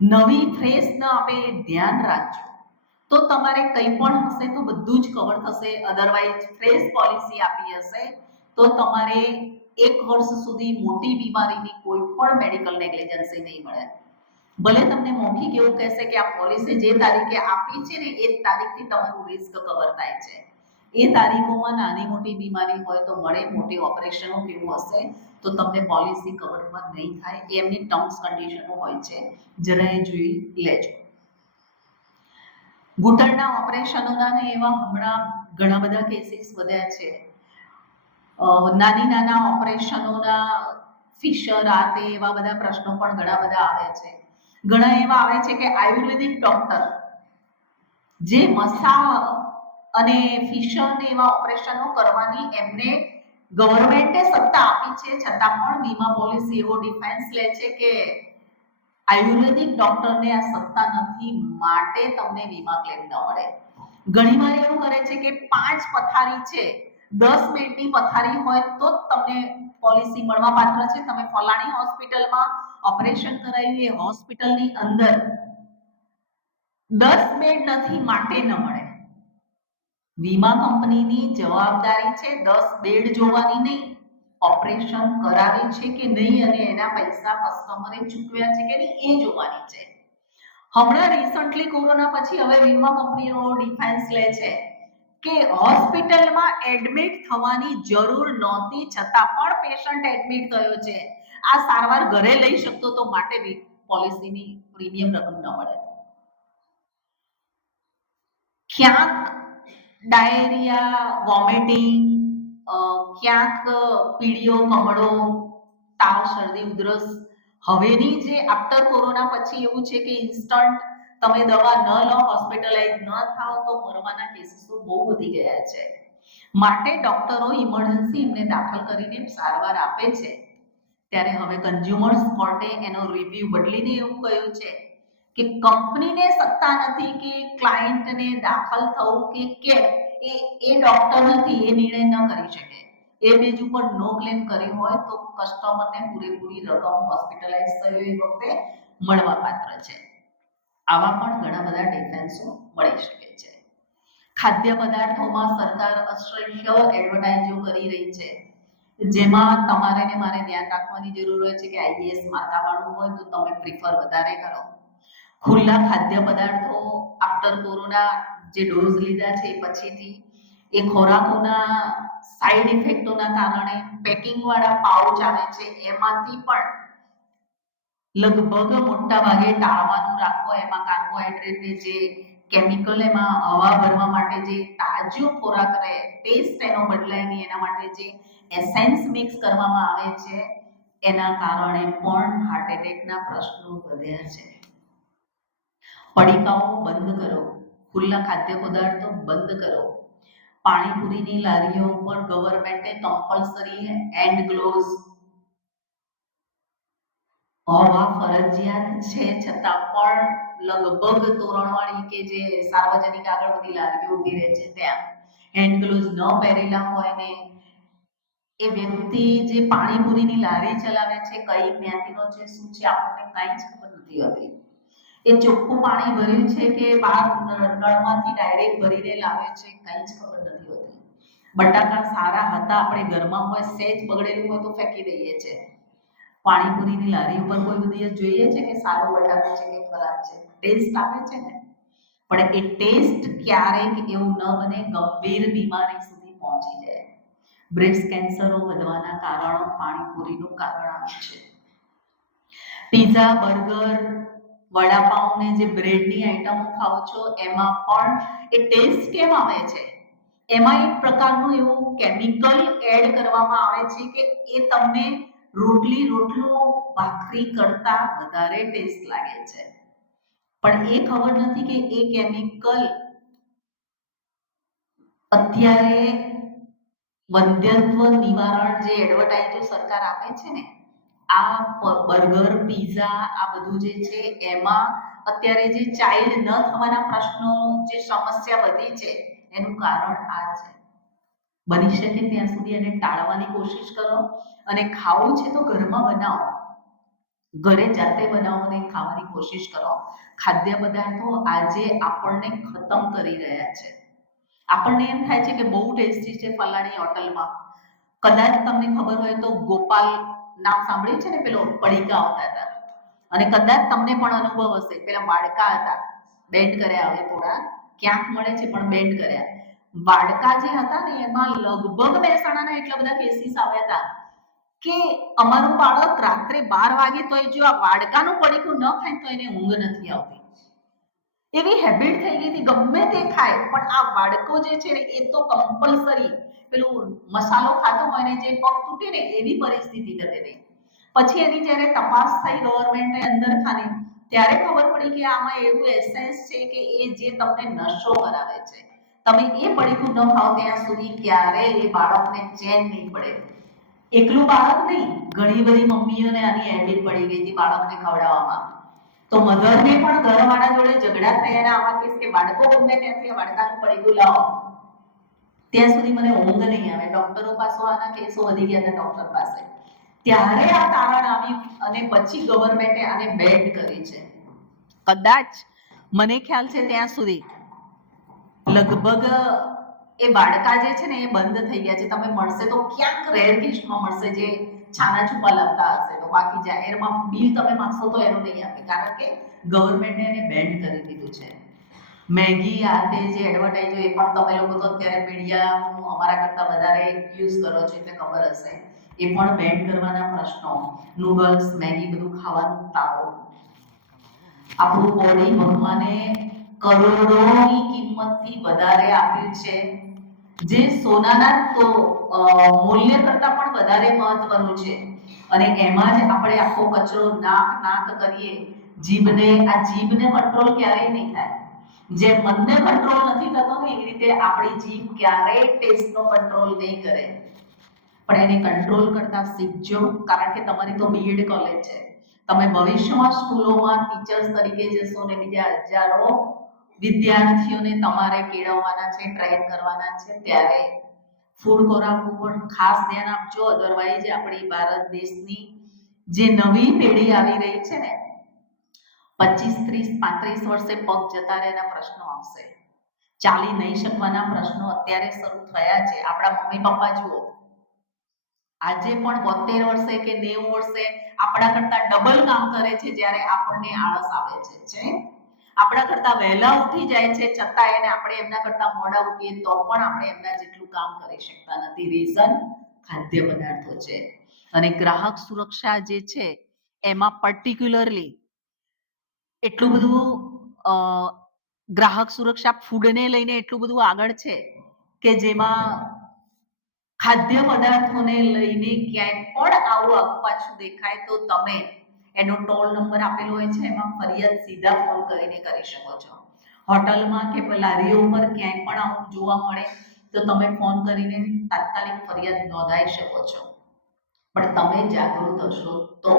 નવી ફ્રેશ ન આપે એ ધ્યાન રાખજો. તો તમારે કંઈ પણ હશે તો બધું જ કવર થશે. અધરવાઇઝ ફ્રેશ પોલિસી આપી હશે તો તમારે 1 વર્ષ સુધી મોટી બીમારીની કોઈ પણ મેડિકલ નેગ્લિજન્સી નહીં મળે. ભલે તમને મૌખિક એવું કહેશે કે આ પોલિસી જે તારીખે આપી છે ને એ તારીખથી તમારું રિસ્ક કવર થાય છે, એ તારીખોમાં નાની મોટી બીમારી હોય તો મળે, મોટી ઓપરેશનો કેવું હશે તો તમને પોલિસી કવરમાં નહીં થાય. એમની ટર્મ્સ કન્ડિશનો હોય છે, જરા એ જોઈ લેજો. ઘૂંટણના ઓપરેશનોના ને એવા હમણાં ઘણા બધા કેસીસ વધ્યા છે. નાના ઓપરેશનોના ફિશર આ તે એવા બધા પ્રશ્નો પણ ઘણા બધા આવે છે. ઘણા એવા આવે છે કે આયુર્વેદિક ડોક્ટર જે મસા અને ફિશર ને એવા ઓપરેશનો કરવાની એમને ગવર્મેન્ટે સત્તા આપી છે છતાં પણ વીમા પોલિસી એવો ડિફેન્સ લે છે કે આયુર્વેદિક ડોક્ટરને આ સત્તા નથી માટે તમને વીમા ક્લેમ ન મળે. ઘણીવાર એવું કરે છે કે 5 પથારી છે, 10 બેડની પથારી હોય તો જ તમને પોલિસી મળવા પાત્ર છે. તમે ફલાણી હોસ્પિટલમાં ઓપરેશન કરાવ્યું, એ હોસ્પિટલની અંદર 10 બેડ નથી માટે ન મળે. વીમા કંપનીની જવાબદારી છે 10 બેડ જોવાની નહીં, ઓપરેશન કરાવે છે કે નહીં અને એના પૈસા કસ્ટમરે ચૂકવ્યા છે કે નહીં એ જોવાની છે. હમણાં રિસન્ટલી કોરોના પછી હવે વીમા કંપનીઓ ડિફેન્સ લે છે કે હોસ્પિટલમાં એડમિટ થવાની જરૂર નહોતી છતાં પણ પેશન્ટ એડમિટ થયો છે, આ સારવાર ઘરે લઈ શકતો તો માટે પોલિસીની પ્રીમિયમ રકમ ન મળે. ક્યાંક ડાયરિયા, વોમિટિંગ, ક્યાંક પીળીઓ, કમળો, તાવ, શરદી, ઉધરસ. હવેની જે આફ્ટર કોરોના પછી એવું છે કે ઇન્સ્ટન્ટ તમે દવા ન લો, હોસ્પિટલાઇઝ ન થાવ તો મરવાના કેસીસો બહુ વધી ગયા છે. માટે ડોક્ટરો ઇમરજન્સી એમને દાખલ કરીને સારવાર આપે છે. ત્યારે હવે કન્ઝ્યુમર્સ કોર્ટે એનો રિવ્યુ બદલીને એવું કહ્યું છે કે કંપનીને સત્તા નથી કે ક્લાયન્ટને દાખલ થવું કે કેમ, એ ડોક્ટર નથી, એ નિર્ણય ન કરી શકે. એ બેજ ઉપર નો ક્લેમ કર્યું હોય તો કસ્ટમરને પૂરેપૂરી રકમ હોસ્પિટલાઇઝ થયો એ વખતે મળવા પાત્ર છે. આવા પણ ઘણા બધા ડિફેન્સો મળી શકે છે. ખાદ્ય પદાર્થોમાં સરકાર અસહ્ય એડવર્ટાઇઝો કરી રહી છે, જેમાં તમારે ને મારે ધ્યાન રાખવાની જરૂર હોય છે કે આઈબીએસ માતાવાળું હોય તો તમે પ્રિફર વધારે કરો. ખુલ્લા ખાદ્ય પદાર્થો આફ્ટર કોરોના જે ડોઝ લીધા છે પછીથી એ ખોરાકોના સાઈડ ઇફેક્ટોના કારણે પેકિંગ વાળા પાઉચ આવે છે, એમાંથી પણ લગભગ મોટા ભાગે ટાળવાનું રાખો. એમાં કાર્બોહાઈડ્રેટને જે કેમિકલ એમાં હવા ભરવા માટે જે તાજો ખોરાક રહે, ટેસ્ટ એનો બદલાય નહીં એના માટે જે એસેન્સ મિક્સ કરવામાં આવે છે, એના કારણે પણ હાર્ટ એટેકના પ્રશ્નો વધ્યા છે. પડીકાઓ બંધ કરો, ખુલ્લા ખાદ્ય પદાર્થો બંધ કરો. પાણીપુરીની લારીઓ પર ગવર્મેન્ટે કમ્પલસરી હેન્ડ ગ્લોવ્સ હોવા ફરજિયાત છે, છતાં પણ લગભગ તોરણવાળી કે જે સાર્વજનિક આગળ બધી લારીઓ ઊભી રહે છે ત્યાં હેન્ડ ગ્લોવ્સ ન પહેરેલા હોય ને એ વ્યક્તિ જે પાણીપુરીની લારી ચલાવે છે, કઈ જ્ઞાતિનો છે, શું છે, આપણને કાંઈ જ ખબર નથી હોતી. એ ચોખ્ખું પાણી ભર્યું છે કે બહાર નળમાંથી ડાયરેક્ટ ભરીને લાવે છે, કાંઈ જ ખબર નથી હોતી. બટાકા સારા હતા આપણે ઘરમાં હોય, સેજ બગડેલું હોય તો ફેંકી દઈએ છે. પાણીપુરીની લારી ઉપર કોઈ દિવસ જોઈએ છે કે સારું બટાકું છે કે ખરાબ છે? ટેસ્ટ આવે છે ને, પણ એ ટેસ્ટ ક્યારેક એવું ન બને ગંભીર બીમારી સુધી પહોંચી જાય. બ્રેસ્ટ કેન્સરો વધવાના કારણો પાણીપુરીનું કારણ આવે છે. પીઝા, બર્ગર, વડાપાઉં ને જે બ્રેડની આઈટમો ખાઓ છો એમાં પણ એ ટેસ્ટ કેમ આવે છે? એમાં એક પ્રકારનું એવું કેમિકલ એડ કરવામાં આવે છે કે એ તમને રોટલો ભાખરી કરતા વધારે ટેસ્ટ લાગે છે. પણ એ ખબર નથી કે એ કેમિકલ અત્યારે વંધ્યત્વ નિવારણ જે એડવર્ટાઇઝો સરકાર આપે છે ને, આ બર્ગર, પીઝા, આ બધું જે છે એમાં અત્યારે જે ચાઇલ્ડ ન થવાના પ્રશ્નો, જે સમસ્યા વધી છે એનું કારણ આ છે. બની શકે ત્યાં સુધી એને ટાળવાની કોશિશ કરો અને ખાવું છે તો ઘરમાં બનાવો, ઘરે જાતે બનાવો અને ખાવાની કોશિશ કરો. ખાદ્ય પદાર્થો આજે આપણને ખતમ કરી રહ્યા છે. આપણને એમ થાય છે કે બહુ ટેસ્ટી છે ફલાણી હોટલમાં. કદાચ તમને ખબર હોય તો ગોપાલ નામ સાંભળ્યું છે ને, પેલો પડીકા આવતા હતા, અને કદાચ તમને પણ અનુભવ હશે, પેલા વાડકા હતા, બેન્ડ કર્યા, હવે થોડા ક્યાંક મળે છે પણ બેન્ડ કર્યા. વાડકા જે હતા ને એમાં લગભગ મહેસાણાના એટલા બધા કેસીસ આવ્યા હતા કે અમારું બાળક રાત્રે 12 વાગે તો જો આ વાડકાનું પડીકું ન ખાય તો એને ઊંઘ નથી આવતી. એવી હેબિટ થઈ ગઈ હતી, ગમે તે ખાય પણ આ વાડકો જે છે ને એ તો કમ્પલસરી, પેલું મસાલો ખાતો હોય ને જે પગ તૂટે ને એવી પરિસ્થિતિ થતી હતી. પછી એની જ્યારે તપાસ થઈ ગવર્મેન્ટે અંદર ખાની, ત્યારે ખબર પડી કે આમાં એવું એસેન્સ છે કે એ જે તમને નશો કરાવે છે. તમે એ પડીકું ન ખાઓ ત્યાં સુધી ક્યારેય એ બાળકને ચેન નહીં પડે. એકલું બાળક નહીં, ઘણી બધી મમ્મીઓને આની હેબિટ પડી ગઈ હતી બાળકને ખવડાવવામાં. તો મધરને પણ ઘરવાળા જોડે ઝઘડા થયા આવા કેસ કે બાળકો ગમે ત્યાંથી વાડકાનું પડીકું લાવો. ત્યાં સુધી મને ઊંઘ નહીં આવે. ડોક્ટરો પાસે આના કેસો વધી ગયા હતા ડોક્ટર પાસે. ત્યારે આ તારણ આવ્યું અને પછી ગવર્મેન્ટે આને બેન કરી છે. કદાચ મને ખ્યાલ છે ત્યાં સુધી લગભગ એ બાળકા જે છે ને એ બંધ થઈ ગયા છે. તમે મળશે તો ક્યાંક રેર કેસમાં મળશે જે છાના છુપા લાવતા હશે, તો બાકી જાહેરમાં બિલ તમે માંગશો તો એનું નહીં આપે, કારણ કે ગવર્મેન્ટે એને બેન કરી દીધું છે. મેગી આ તે જે એડવર્ટાઇઝો એ પણ તમે લોકો તો અત્યારે મીડિયાનું અમારા કરતાં વધારે યુઝ કરો છો એટલે ખબર હશે, એ પણ બેન કરવાના પ્રશ્નો. નૂડલ્સ, મેગી બધું ખાવાનું ટાળો. આપણું બોડી ભગવાને કરોડોની કિંમતથી વધારે આપ્યું છે, જે સોનાના તો મૂલ્ય કરતાં પણ વધારે મહત્વનું છે. અને એમાં જ આપણે આખો કચરો નાક કરીએ જીભને. આ જીભને કંટ્રોલ ક્યારેય નહીં થાય. જે મનને કંટ્રોલ નથી થતો ને એવી રીતે આપણી જીભ ક્યારેય ટેસ્ટનો કંટ્રોલ નહીં કરે. પણ એને કંટ્રોલ કરતા શીખજો, કારણ કે તમારી તો બીએડ કોલેજ છે. તમે ભવિષ્યમાં સ્કૂલોમાં ટીચર્સ તરીકે જશો ને બીજા હજારો વિદ્યાર્થીઓને તમારે કેળવવાના છે, ટ્રેન કરવાના છે. ત્યારે ફૂડ ખોરાક ઉપર ખાસ ધ્યાન આપજો. અધરવાઇઝ આપણી ભારત દેશની જે નવી પેઢી આવી રહી છે ને, 25, 30, 35 વર્ષે પગ જતા રહેના પ્રશ્નો આવશે. ચાલી નહીં શકવાના પ્રશ્નો અત્યારે શરૂ થયા છે. આપણા મમ્મી પપ્પા જુઓ, આજે પણ 72 વર્ષે કે 90 વર્ષે આપણા કરતા ડબલ કામ કરે છે, જ્યારે આપણને આળસ આવે છે. આપણા કરતા વહેલા ઉઠી જાય છે, છતાં એને આપણે એમના કરતા મોડા ઉઠીએ તો પણ આપણે એમના જેટલું કામ કરી શકતા નથી. રીઝન ખાદ્ય પદાર્થો છે. અને ગ્રાહક સુરક્ષા જે છે એમાં પર્ટિક્યુલરલી એટલું બધું ગ્રાહક સુરક્ષા ફૂડને લઈને એટલું બધું આગળ છે કે જેમાં ખાદ્ય પદાર્થોને લઈને ક્યાંય પણ આવું પાછું દેખાય તો તમે એનો ટોલ નંબર આપેલો હોય છે, એમાં ફરિયાદ સીધા ફોન કરીને કરી શકો છો. હોટલમાં કે લારીઓ ઉપર ક્યાંય પણ આવું જોવા મળે તો તમે ફોન કરીને તાત્કાલિક ફરિયાદ નોંધાઈ શકો છો. પણ તમે જાગૃત હશો તો.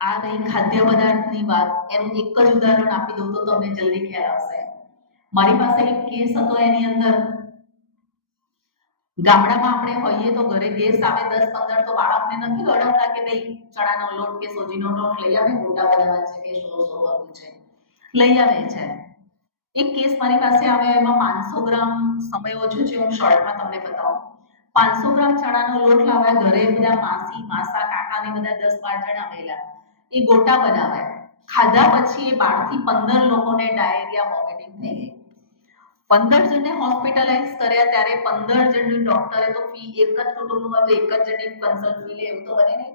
આ રહી ખાદ્ય પદાર્થની વાત. એનું એક જ ઉદાહરણ આપી દઉં તો તમને જલ્દી ખ્યાલ આવશે. મારી પાસે એક કેસ હતો, એની અંદર ગામડામાં આપણે હોઈએ તો ઘરે ગેસ આવે 10-15 તો બાળકને નથી દોડાવતા કે ભાઈ ચણાનો લોટ કે સોજીનો લોટ લઈ આવે, મોટા બનાવવા છે કે શું કરવું છે, લઈ આવે છે. એક કેસ મારી પાસે આવે, એમાં 500 ગ્રામ, સમય ઓછો છે હું શોર્ટમાં તમને બતાવું, 500 ગ્રામ ચણાનો લોટ લાવ્યા. ઘરે બધા માસી, માસા, કાકા ને બધા 10-12 જણા આવેલા. એ ગોટા બનાવે. ખાધા પછી એ 12 થી 15 લોકોને ડાયરિયા, વોમિટિંગ થઈ ગઈ. 15 જણને હોસ્પિટલાઇઝ કર્યા. ત્યારે 15 જણની ડોક્ટરે તો ફી, એક જ કુટુંબમાં તો એક જ જણની કન્સલ્ટ ફી લે એવું તો બને નહીં.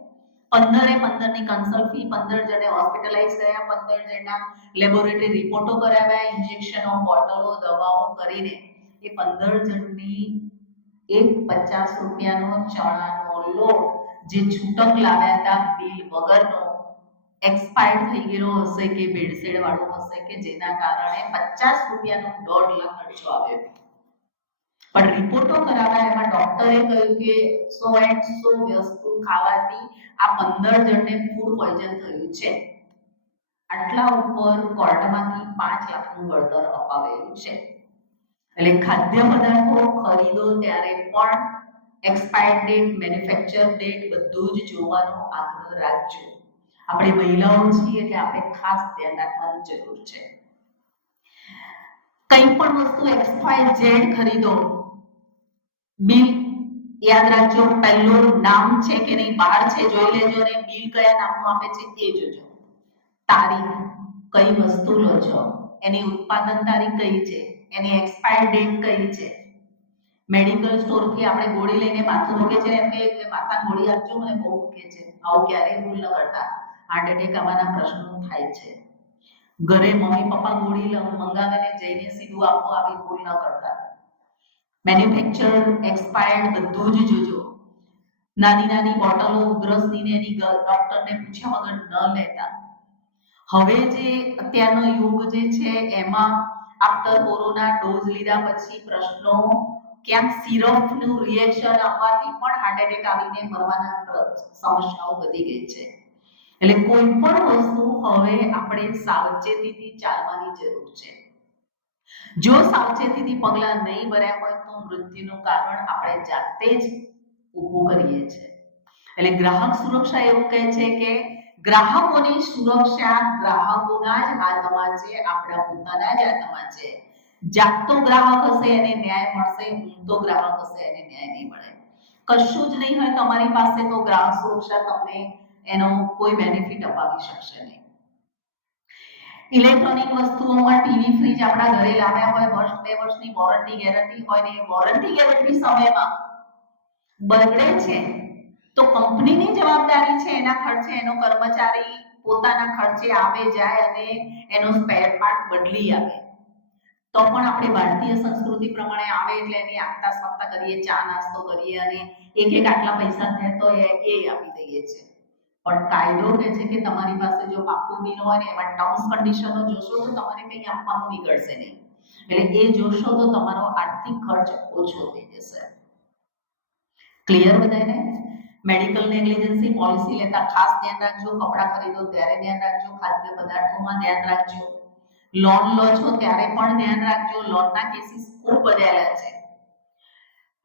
15 ની કન્સલ્ટ ફી, 15 જણને હોસ્પિટલાઇઝ કર્યા, 15 જણના લેબોરેટરી રિપોર્ટો કરાવ્યા, ઇન્જેક્શનો, બોટલો, દવાઓ કરીને એ 15 જણની એક 50 રૂપિયાનો ચણાનો લોટ જે છૂટક લાવ્યા હતા બિલ વગરનો, એક્સપાયર્ડ થઈ ગયેલો હશે કે ભેળસેળ વાળો હશે કે જેના કારણે 50 રૂપિયાનો 1.5 લાખ ખર્ચો આવ્યો. પણ રિપોર્ટો કરાવ્યા, એમાં ડોક્ટરે કહ્યું કે 100 વસ્તુ ખાવાથી આ 15 જણને ફૂડ પોઈઝન થયું છે. આટલા ઉપર કોર્ટમાંથી 5 લાખનું વળતર અપાવેલું છે. એટલે ખાદ્ય પદાર્થો ખરીદો ત્યારે પણ એક્સપાયર્ડ ડેટ, મેન્યુફેક્ચર ડેટ બધું જ જોવાનો આગ્રહ રાખજો. આપણે મહિલાઓ છીએ એટલે આપણે ખાસ ધ્યાન રાખવાની જરૂર છે. કંઈ પણ વસ્તુ XYZ ખરીદો, બિલ યાદ રાખજો. પહેલું નામ છે કે નહીં બહાર છે જોઈ લેજો, ને બિલ કયા નામનું આપે છે એ જોજો. તારીખ, કઈ વસ્તુ લો છો, એની ઉત્પાદન તારીખ કઈ છે, એની એક્સપાયર ડેટ કઈ છે. મેડિકલ સ્ટોરથી આપણે ગોળી લઈને માથું દુખે છે એમ કે માથા ગોળી આપજો, મને બહુ દુખે છે, આવું ક્યારેય ભૂલ ન કરતા. હાર્ટ એટેક આવવાના પ્રશ્નો થાય છે. ઘરે મમ્મી પપ્પા ગોળી મંગાવીને જઈને સીધું આપો, આવી ભૂલ ન કરતા. મેન્યુફેક્ચર, એક્સપાયર્ડ બધું જ જોજો. નાની નાની બોટલો ઉધરસની ને એની ડોક્ટરને પૂછ્યા વગર ન લેતા. હવે જે અત્યારનો યુગ જે છે એમાં આફ્ટર કોરોના ડોઝ લીધા પછી પ્રશ્નો, ક્યાંક સિરપનું રિએક્શન આવવાથી પણ હાર્ટ એટેક આવીને મરવાના સમસ્યાઓ વધી ગઈ છે. એટલે કોઈ પણ વસ્તુ હવે આપણે સાવચેતીથી ચાલવાની જરૂર છે. જો સાવચેતીથી પગલાં નહીં ભર્યા હોય તો મૃત્યુનું કારણ આપણે જાતે જ ઊભું કરીએ છીએ. એટલે ગ્રાહક સુરક્ષા એવું કહે છે કે ગ્રાહકોની સુરક્ષા ગ્રાહકોના જ હાથમાં છે, આપણા પોતાના જ હાથમાં છે. જાગતો ગ્રાહક હશે એને ન્યાય મળશે, ઊંઘતો ગ્રાહક હશે એને ન્યાય નહીં મળે. કશું જ નહીં હોય તમારી પાસે તો ગ્રાહક સુરક્ષા તમને એનો કોઈ બેનિફિટ અપાવી શકશે નહીં. ઇલેક્ટ્રોનિક વસ્તુઓમાં ટીવી, ફ્રીજ આપણા ઘરે લાવ્યા હોય, વર્ષ 2 વર્ષની વોરંટી ગેરંટી હોય ને એ વોરંટી ગેરંટી સમયમાં બગડે છે તો કંપનીની જવાબદારી છે, એના ખર્ચે એનો કર્મચારી પોતાના ખર્ચે આવે જાય અને એનો સ્પેર પાર્ટ બદલી આવે. તો પણ આપણે ભારતીય સંસ્કૃતિ પ્રમાણે આવે એટલે એની આગતા સ્વાગતા કરીએ, ચા નાસ્તો કરીએ અને એક આટલા પૈસા થાય તો એ આપી દઈએ છીએ. પણ કાયદો કહે છે કે તમારી પાસે જો પાકું બિલ હોય ને એમાં ટર્મ્સ કન્ડિશનો જોશો તો તમારે કંઈ આપવાનું નીકળશે નહીં. એટલે એ જોશો તો તમારો આર્થિક ખર્ચ ઓછો થઈ જશે. ક્લિયર બધાને? મેડિકલ નેગ્લિજન્સી પોલિસી લેતા ખાસ ધ્યાન રાખજો. કપડાં ખરીદો ત્યારે ધ્યાન રાખજો. ખાદ્ય પદાર્થોમાં ધ્યાન રાખજો. લોન લો છો ત્યારે પણ ધ્યાન રાખજો. લોનના કેસીસ ખૂબ વધેલા છે.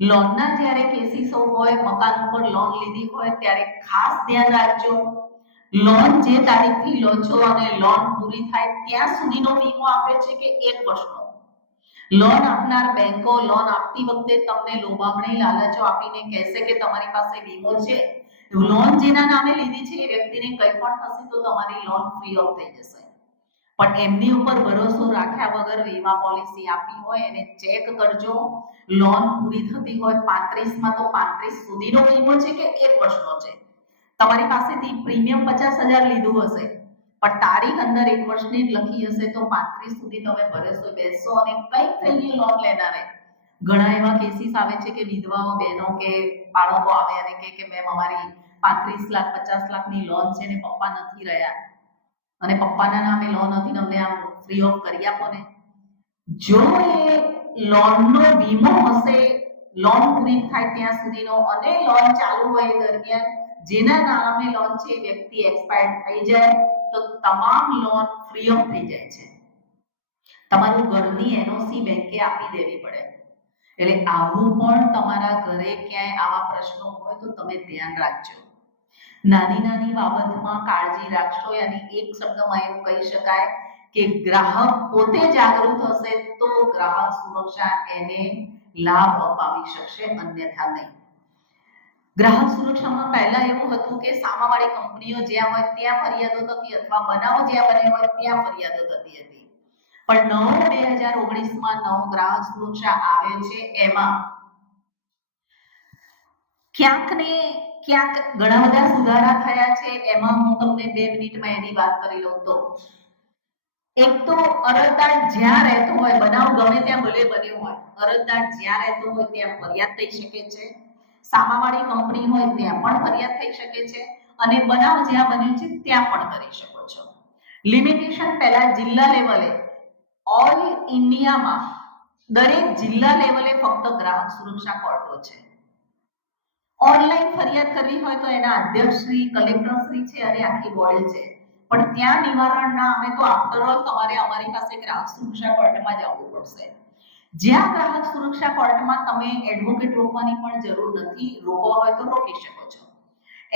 લોનના જ્યારે કેસીસો હોય, મકાન ઉપર લોન લીધી હોય ત્યારે ખાસ ધ્યાન રાખજો. લોન જે તારીખથી લો છો અને લોન પૂરી થાય ત્યાં સુધીનો વીમો આપે છે કે 1 વર્ષનો. લોન આપનાર બેંકો લોન આપતી વખતે તમને લોભામણી લાલચો આપીને કહેશે કે તમારી પાસે વીમો છે. લોન જેના નામે લીધી છે એ વ્યક્તિને કંઈ પણ થશે તો તમારી લોન ફ્રી ઓફ થઈ જશે. પણ એમની ઉપર ભરોસો રાખ્યા વગર વીમા પોલિસી આપી હોય એને ચેક કરજો. લોન પૂરી થતી હોય 35 માં તો 35 સુધીનો વીમો છે કે 1 વર્ષનો છે. તમારી પાસેથી પ્રીમિયમ 50,000 લીધું હશે પણ તારીખ અંદર 1 વર્ષની જ લખી હશે તો 35 સુધી તમે ભરેશો, બેસો અને કંઈક થઈ ગયું લોન લેનારે. ઘણા એવા કેસીસ આવે છે કે વિધવાઓ, બહેનો કે બાળકો આવે અને કે મેમ અમારી 35 લાખ 50 લાખની લોન છે ને પપ્પા નથી રહ્યા અને પપ્પાના નામે લોન હતી, અમને આમ ફ્રી ઓફ કરી આપો ને. જો એ લોનનો વીમો હશે લોન પૂરી થાય ત્યાં સુધીનો અને લોન ચાલુ હોય દરમિયાન જેના નામે લોન છે એ વ્યક્તિ એક્સપાયર્ડ થઈ જાય તો તમામ લોન ફ્રી ઓફ થઈ જાય છે. તમારું ઘરની એનઓસી બેંકે આપી દેવી પડે. એટલે આવું પણ તમારા ઘરે ક્યાંય આવા પ્રશ્નો હોય તો તમે ધ્યાન રાખજો. નાની નાની બાબતમાં કાળજી રાખશો. યાની એક શબ્દમાં એવું કહી શકાય કે ગ્રાહક પોતે જાગૃત હશે તો ગ્રાહક સુરક્ષા એને લાભ અપાવી શકશે, અન્યથા નહીં. ગ્રાહક સુરક્ષામાં પહેલા એવું હતું કે સામાવાળી કંપનીઓ જ્યાં હોય ત્યાં ફરિયાદો થતી અથવા બનાવો જ્યાં બને હોય ત્યાં ફરિયાદો થતી હતી. પણ નવો 2019માં નવો ગ્રાહક સુરક્ષા આવે છે એમાં ક્યાંક ને ક્યાંક ઘણા બધા સુધારા થયા છે. એમાં હું તમને 2 મિનિટમાં એની વાત કરી લઉં તો એક તો અરજદાર જ્યાં રહેતો હોય, બનાવ ગમે ત્યાં ભલે બન્યો હોય, અરજદાર જ્યાં રહેતો હોય ત્યાં ફરિયાદ થઈ શકે છે. સામાવાળી કંપની હોય ત્યાં પણ ફરિયાદ થઈ શકે છે અને બનાવ જ્યાં બન્યો છે ત્યાં પણ કરી શકો છો. લિમિટેશન પહેલા જિલ્લા લેવલે ઓલ ઇન્ડિયામાં દરેક જિલ્લા લેવલે ફક્ત ગ્રાહક સુરક્ષા કોર્ટો છે. ઓનલાઈન ફરિયાદ કરવી હોય તો એના અધ્યક્ષશ્રી, કલેક્ટરશ્રી છે અને આખી બોડી છે. પણ ત્યાં નિવારણ ના આવે તો આફ્ટર ઓલ તમારે અમારી પાસે ગ્રાહક સુરક્ષા કોર્ટમાં જવું પડશે. જ્યાં ગ્રાહક સુરક્ષા કોર્ટમાં તમે એડવોકેટ રોકવાની પણ જરૂર નથી. રોકવા હોય તો રોકી શકો છો.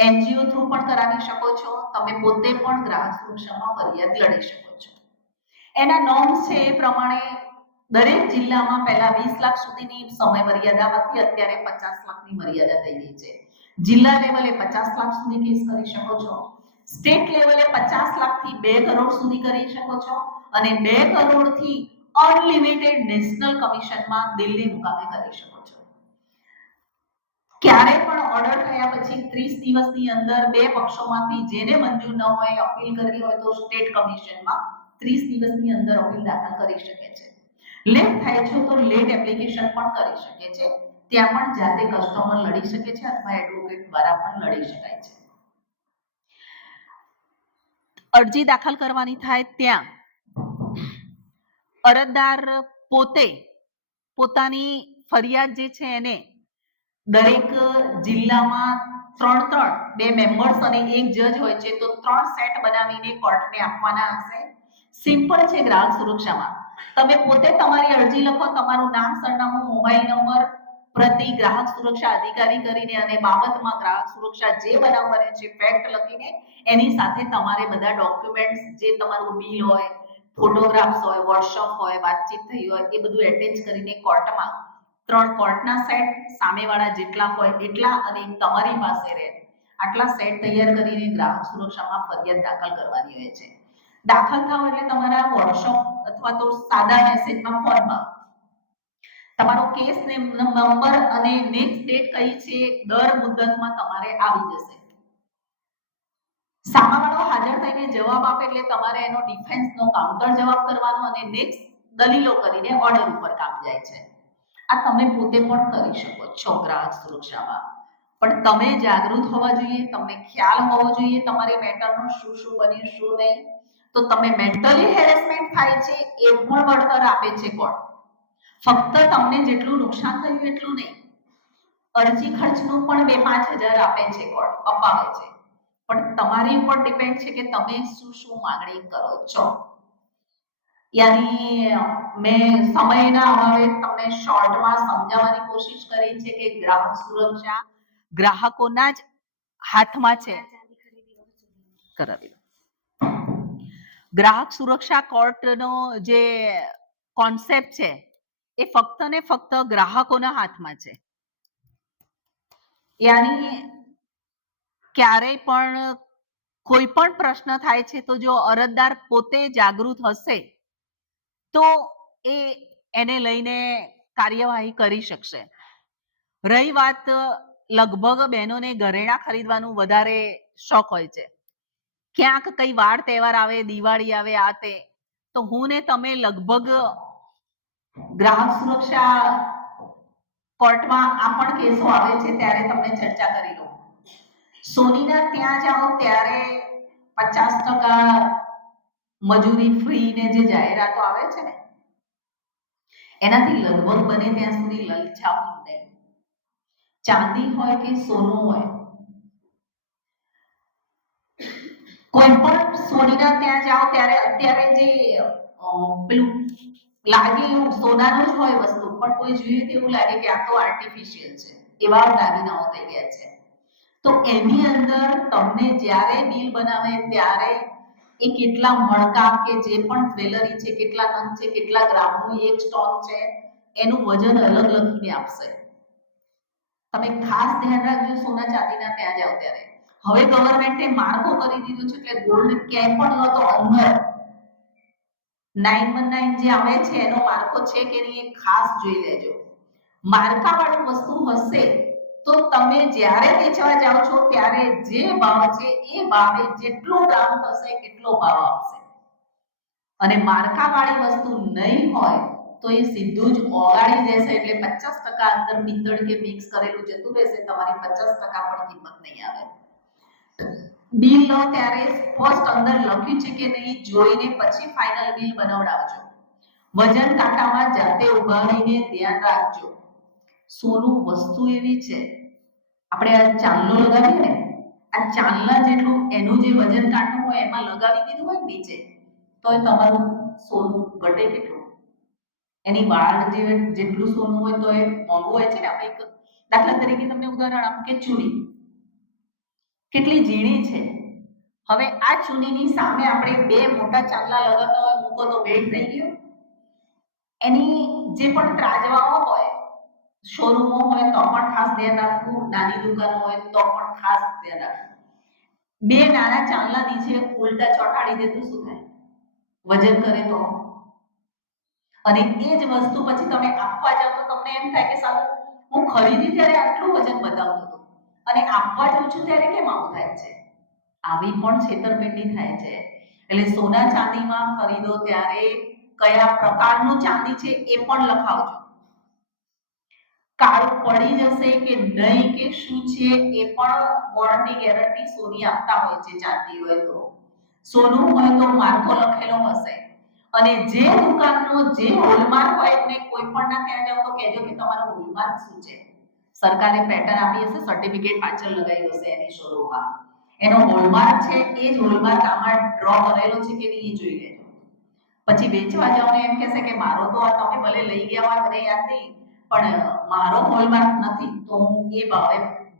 એનજીઓ થ્રુ પણ કરાવી શકો છો. તમે પોતે પણ ગ્રાહક સુરક્ષામાં ફરિયાદ લડી શકો છો. એના નોર્મ્સ છે એ પ્રમાણે દરેક જિલ્લામાં પહેલા 20 લાખ સુધીની સમય મર્યાદા હતી, અત્યારે 50 લાખની મર્યાદા થઈ ગઈ છે. જિલ્લા લેવલે 50 લાખ સુધી કેસ કરી શકો છો. સ્ટેટ લેવલે 50 લાખથી 2 કરોડ સુધી કરી શકો છો અને 2 કરોડથી અનલિમિટેડ નેશનલ કમિશનમાં દિલ્હી મુકામે કરી શકો છો. ક્યારે પણ ઓર્ડર થયા પછી 30 દિવસની અંદર 2 પક્ષોમાંથી જેને મંજૂર ન હોય અપીલ કરવી હોય તો સ્ટેટ કમિશનમાં 30 દિવસની અંદર અપીલ દાખલ કરી શકે છે. લેટ થાય છે તો લેટ એપ્લિકેશન પણ કરી શકે છે. ત્યાં પણ જાતે કસ્ટમર લડી શકે છે અથવા એડવોકેટ દ્વારા પણ લડી શકાય છે. અરજી દાખલ કરવાની થાય ત્યાં અરજદાર પોતે પોતાની ફરિયાદ જે છે એને દરેક જિલ્લામાં 3 2 મેમ્બર્સ અને 1 જજ હોય છે તો 3 સેટ બનાવીને કોર્ટને આપવાના હશે. સિમ્પલ છે ગ્રાહક સુરક્ષામાં. તમે પોતે તમારી અરજી લખો, તમારું નામ, સરનામું, મોબાઈલ નંબર પ્રતિ ગ્રાહક સુરક્ષા અધિકારી કરીને અને બાબતમાં ગ્રાહક સુરક્ષા જે બનાવ બને છે ફેક્ટ લખીને એની સાથે તમારે બધા ડોક્યુમેન્ટ્સ, જે તમારું બિલ હોય, ફોટોગ્રાફ્સ હોય, વોટ્સઅપ હોય, વાતચીત થઈ હોય, એ બધું એટેચ કરીને કોર્ટમાં 3 કોર્ટના સેટ, સામેવાળા જેટલા હોય એટલા અને તમારી પાસે રહે આટલા સેટ તૈયાર કરીને ગ્રાહક સુરક્ષામાં ફરિયાદ દાખલ કરવાની હોય છે. દાખલ થાવ એટલે તમારા વોટ્સઅપ અથવા તો સાદા મેસેજમાં, ફોનમાં તમારો કેસ નંબર અને નેક્સ્ટ ડેટ કઈ છે દર મુદ્દતમાં તમારે આવી જશે. સામાવાળો હાજર થઈને જવાબ આપે એટલે તમારે એનો ડિફેન્સનો કાઉન્ટર જવાબ કરવાનો અને નેક્સ્ટ દલીલો કરીને ઓર્ડર ઉપર કામ જાય છે. આ તમે પોતે પણ કરી શકો છો ગ્રાહક સુરક્ષામાં. પણ તમે જાગૃત હોવા જોઈએ, તમને ખ્યાલ હોવો જોઈએ તમારી મેટરનું શું શું બન્યું, શું નહીં. તો તમે મેન્ટલી હેરેસમેન્ટ થાય છે એ પણ વળતર આપે છે કોર્ટ. ફક્ત તમને જેટલું નુકસાન થયું એટલું નહીં, અરજી ખર્ચનું પણ 2-5 હજાર આપે છે કોર્ટ, અપાવે છે. પણ તમારી ઉપર ડિપેન્ડ છે કે તમે શું શું માંગણી કરો છો. યાની મેં સમયના અભાવે તમને શોર્ટમાં સમજાવવાની કોશિશ કરી છે કે ગ્રાહક સુરક્ષા ગ્રાહકોના જ હાથમાં છે. કરાવી લો. ગ્રાહક સુરક્ષા કોર્ટનો જે કોન્સેપ્ટ છે એ ફક્ત ને ફક્ત ગ્રાહકોના હાથમાં છે. યાની ક્યારેય પણ કોઈ પણ પ્રશ્ન થાય છે તો જો અરજદાર પોતે જાગૃત હશે તો એને લઈને કાર્યવાહી કરી શકશે. રહી વાત, લગભગ બહેનોને ઘરેણાં ખરીદવાનું વધારે શોખ હોય છે. ક્યાંક કઈ વાર તહેવાર આવે, દિવાળી આવે, આ તે, તો હું ને તમે લગભગ ગ્રાહક સુરક્ષા કોર્ટમાં આ પણ કેસો આવે છે ત્યારે તમને ચર્ચા કરી લો. સોનીના ત્યાં જાઓ ત્યારે 50% મજૂરી ફ્રી ને જે જાહેરાતો આવે છે ને એનાથી લગભગ બને ત્યાં સુધી લલચાવું નહીં. ચાંદી હોય કે સોનું હોય, કોઈ પણ સોનીના ત્યાં જાઓ ત્યારે અત્યારે જે પેલું લાગે એવું સોનાનું જ હોય વસ્તુ, પણ કોઈ જોઈએ તો એવું લાગે કે આ તો આર્ટિફિશિયલ છે, એવા દાગીનાઓ થઈ ગયા છે. તો એની અંદર તમને જ્યારે બિલ બનાવે ત્યારે એ કેટલા મણકા કે જે પણ જ્વેલરી છે, કેટલા નંગ છે, કેટલા ગ્રામનું એક સ્ટોન છે, એનું વજન અલગ લખીને આપશે. તમે ખાસ ધ્યાન રાખજો સોના ચાંદીના ત્યાં જાઓ ત્યારે. હવે ગવર્મેન્ટે માર્કો કરી દીધો છે એટલે ગોલ્ડ ક્યાંય પણ લો તો અંદર 919 જે આવે છે એનો માર્કો છે કે નહીં એ ખાસ જોઈ લેજો. માર્કા વાળું વસ્તુ હશે તો તમે જ્યારે વેચવા જાઓ છો ત્યારે જે ભાવ છે એ ભાવે જેટલો ગ્રામ થશે એટલો ભાવ આપશે. અને માર્કા વાળી વસ્તુ નહીં હોય તો એ સીધું જ ઓગાળી દેશે એટલે 50% અંદર પિત્તળ કે મિક્સ કરેલું જતું રહેશે, તમારી 50% પણ કિંમત નહીં આવે. બિલ લો ત્યારે સ્પષ્ટ અંદર લખ્યું છે કે નહીં જોઈને પછી ફાઇનલ બિલ બનાવડાવજો. વજન કાંટામાં જાતે ઉભારીને ધ્યાન રાખજો. સોનું વસ્તુ એવી છે, આપણે આ ચાંદલો લગાવીએ ને, આ ચાંદલા જેટલું એનું જે વજન કાંટું હોય એમાં લગાવી દીધું હોય નીચે તો તમારું સોનું ઘટે કેટલું. એની વાળ જેટલું સોનું હોય તો એ મોંઘું હોય છે ને. આપણે એક દાખલા તરીકે તમને ઉદાહરણ આપું કે ચૂડી કેટલી ઝીણી છે. હવે આ ચૂનીની સામે આપણે 2 મોટા ચાંદલા લગાવતા હોય મૂકો તો વેટ થઈ ગયો. એની જે પણ ત્રાજવાઓ હોય, શોરૂમો હોય તો પણ ખાસ ધ્યાન રાખવું, નાની દુકાનો હોય તો પણ ખાસ ધ્યાન રાખવું. 2 નાના ચાંદલા નીચે ઉલટા ચોંટાડી દે તો શું થાય? વજન કરે તો. અને એ જ વસ્તુ પછી તમે આપવા જાવ તો તમને એમ થાય કે સારું હું ખરીદી ત્યારે આટલું વજન બતાવતો હતો અને આપવા જાઉં છું ત્યારે કેમ આવું થાય છે? આવી પણ છેતરપિંડી થાય છે. એટલે સોના ચાંદીમાં ખરીદો ત્યારે કયા પ્રકારનું ચાંદી છે એ પણ લખાવજો. કાળું પડી જશે કે નહીં કે શું છે એ પણ વોરંટી ગેરંટી સોની આપતા હોય છે. ચાંદી હોય તો, સોનું હોય તો માર્કો લખેલો હશે. અને જે દુકાનનો જે હોલમાર્ક હોય એને કોઈ પણ ના ત્યાં જાવ તો કહેજો કે તમારો હોલમાર્ક શું છે. સરકારે પેટર્ન આપી હશે, સર્ટિફિકેટ પાછળ લગાવી હશે એની શોરૂમમાં, એનો હોલમાર્ક છે એ જ હોલમાર્ક આમાં ડ્રો કરેલો છે કે નહીં એ જોઈ લેજો. પછી વેચવા જાઓ ને એમ કહેશે કે મારો તો આ તમે ભલે લઈ ગયા હોય મને યાદ નહીં, પણ મારો હોલમાર્ક નથી, તો હું એ ભાવે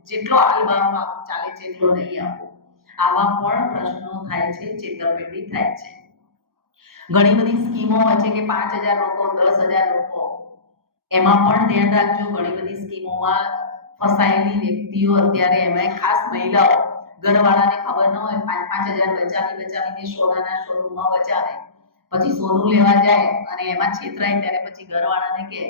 જેટલો હાલ ભાવ ચાલે છે એટલો નહીં આપું. આવા પણ પ્રશ્નો થાય છે, છેતરપિંડી થાય છે. ઘણી બધી સ્કીમો હોય છે કે 5,000 લોકો, 10,000 લોકો, એમાં પણ ધ્યાન રાખજો. ઘણી બધી સ્કીમોમાં ફસાયેલી વ્યક્તિઓ અત્યારે, એમાં ખાસ મહિલાઓ, ઘરવાળાને ખબર ન હોય, 5,000 બચાવીને સોનાના શોરૂમમાં બચાવે, પછી સોનું લેવા જાય અને એમાં છેતરાય ત્યારે પછી ઘરવાળાને કે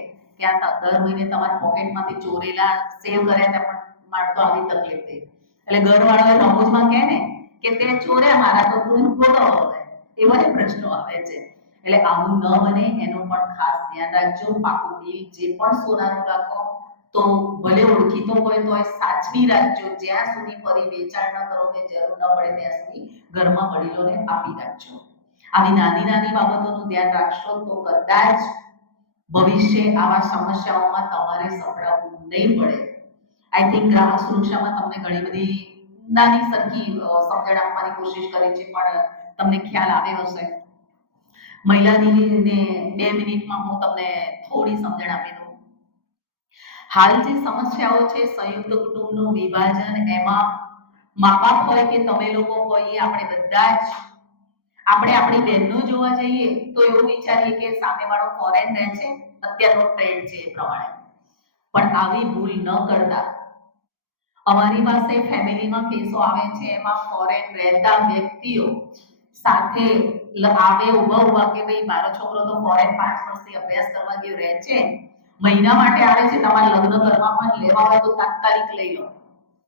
આ દર મહિને તમારા પોકેટમાંથી ચોરેલા સેવ કર્યા હતા પણ મારે તો આવી તકલીફ થઈ. એટલે ઘરવાળાએ રમૂજમાં કહે ને કે તે ચોર્યા મારા તો તું ખોટો હવે, એવા પ્રશ્નો આવે છે. એટલે આવું ન બને એનું પણ ખાસ ધ્યાન રાખજો. પાકું બિલ જે પણ સોનાનું રાખો તો ભલે ઓળખીતો હોય તો સાચવી રાખજો. જ્યાં સુધી ફરી વેચાણ ન કરો કે જરૂર ન પડે ત્યાં સુધી ઘરમાં વડીલોને આપી રાખજો. આવી નાની નાની બાબતોનું ધ્યાન રાખશો તો કદાચ ભવિષ્ય આવા સમસ્યાઓમાં તમારે સપડાવવું નહીં પડે. આઈ થિંક ગ્રાહક સુરક્ષામાં તમને ઘણી બધી નાની સરખી સમજણ આપવાની કોશિશ કરી છે, પણ તમને ખ્યાલ આવ્યો હશે. મહિલા દિનને 2 મિનિટમાં હું તમને થોડી સમજણ આપી દઉં. હાલ જે સમસ્યાઓ છે સંયુક્ત કુટુંબનું વિભાજન, એમાં મા બાપ હોય કે તમે લોકો હોય, આપણે બધા જ આપણે આપણી બહેનો જોવા જઈએ તો એવું વિચારીએ કે સામેવાળો ફોરેન રહે છે, અત્યારનો ટ્રેન્ડ છે એ પ્રમાણે. પણ આવી ભૂલ ન કરતા. અમારી પાસે ફેમિલીમાં કેસો આવે છે, એમાં ફોરેન રહેતા વ્યક્તિઓ સાથે આવે ઉભા કે ભાઈ મારો છોકરો તો ફોરેન 5 વર્ષથી અભ્યાસ કરવા ગયો રહે છે, મહિના માટે આવે છે, તમારે લગ્ન કરવા પણ લેવા હોય તો તાત્કાલિક લઈ લો,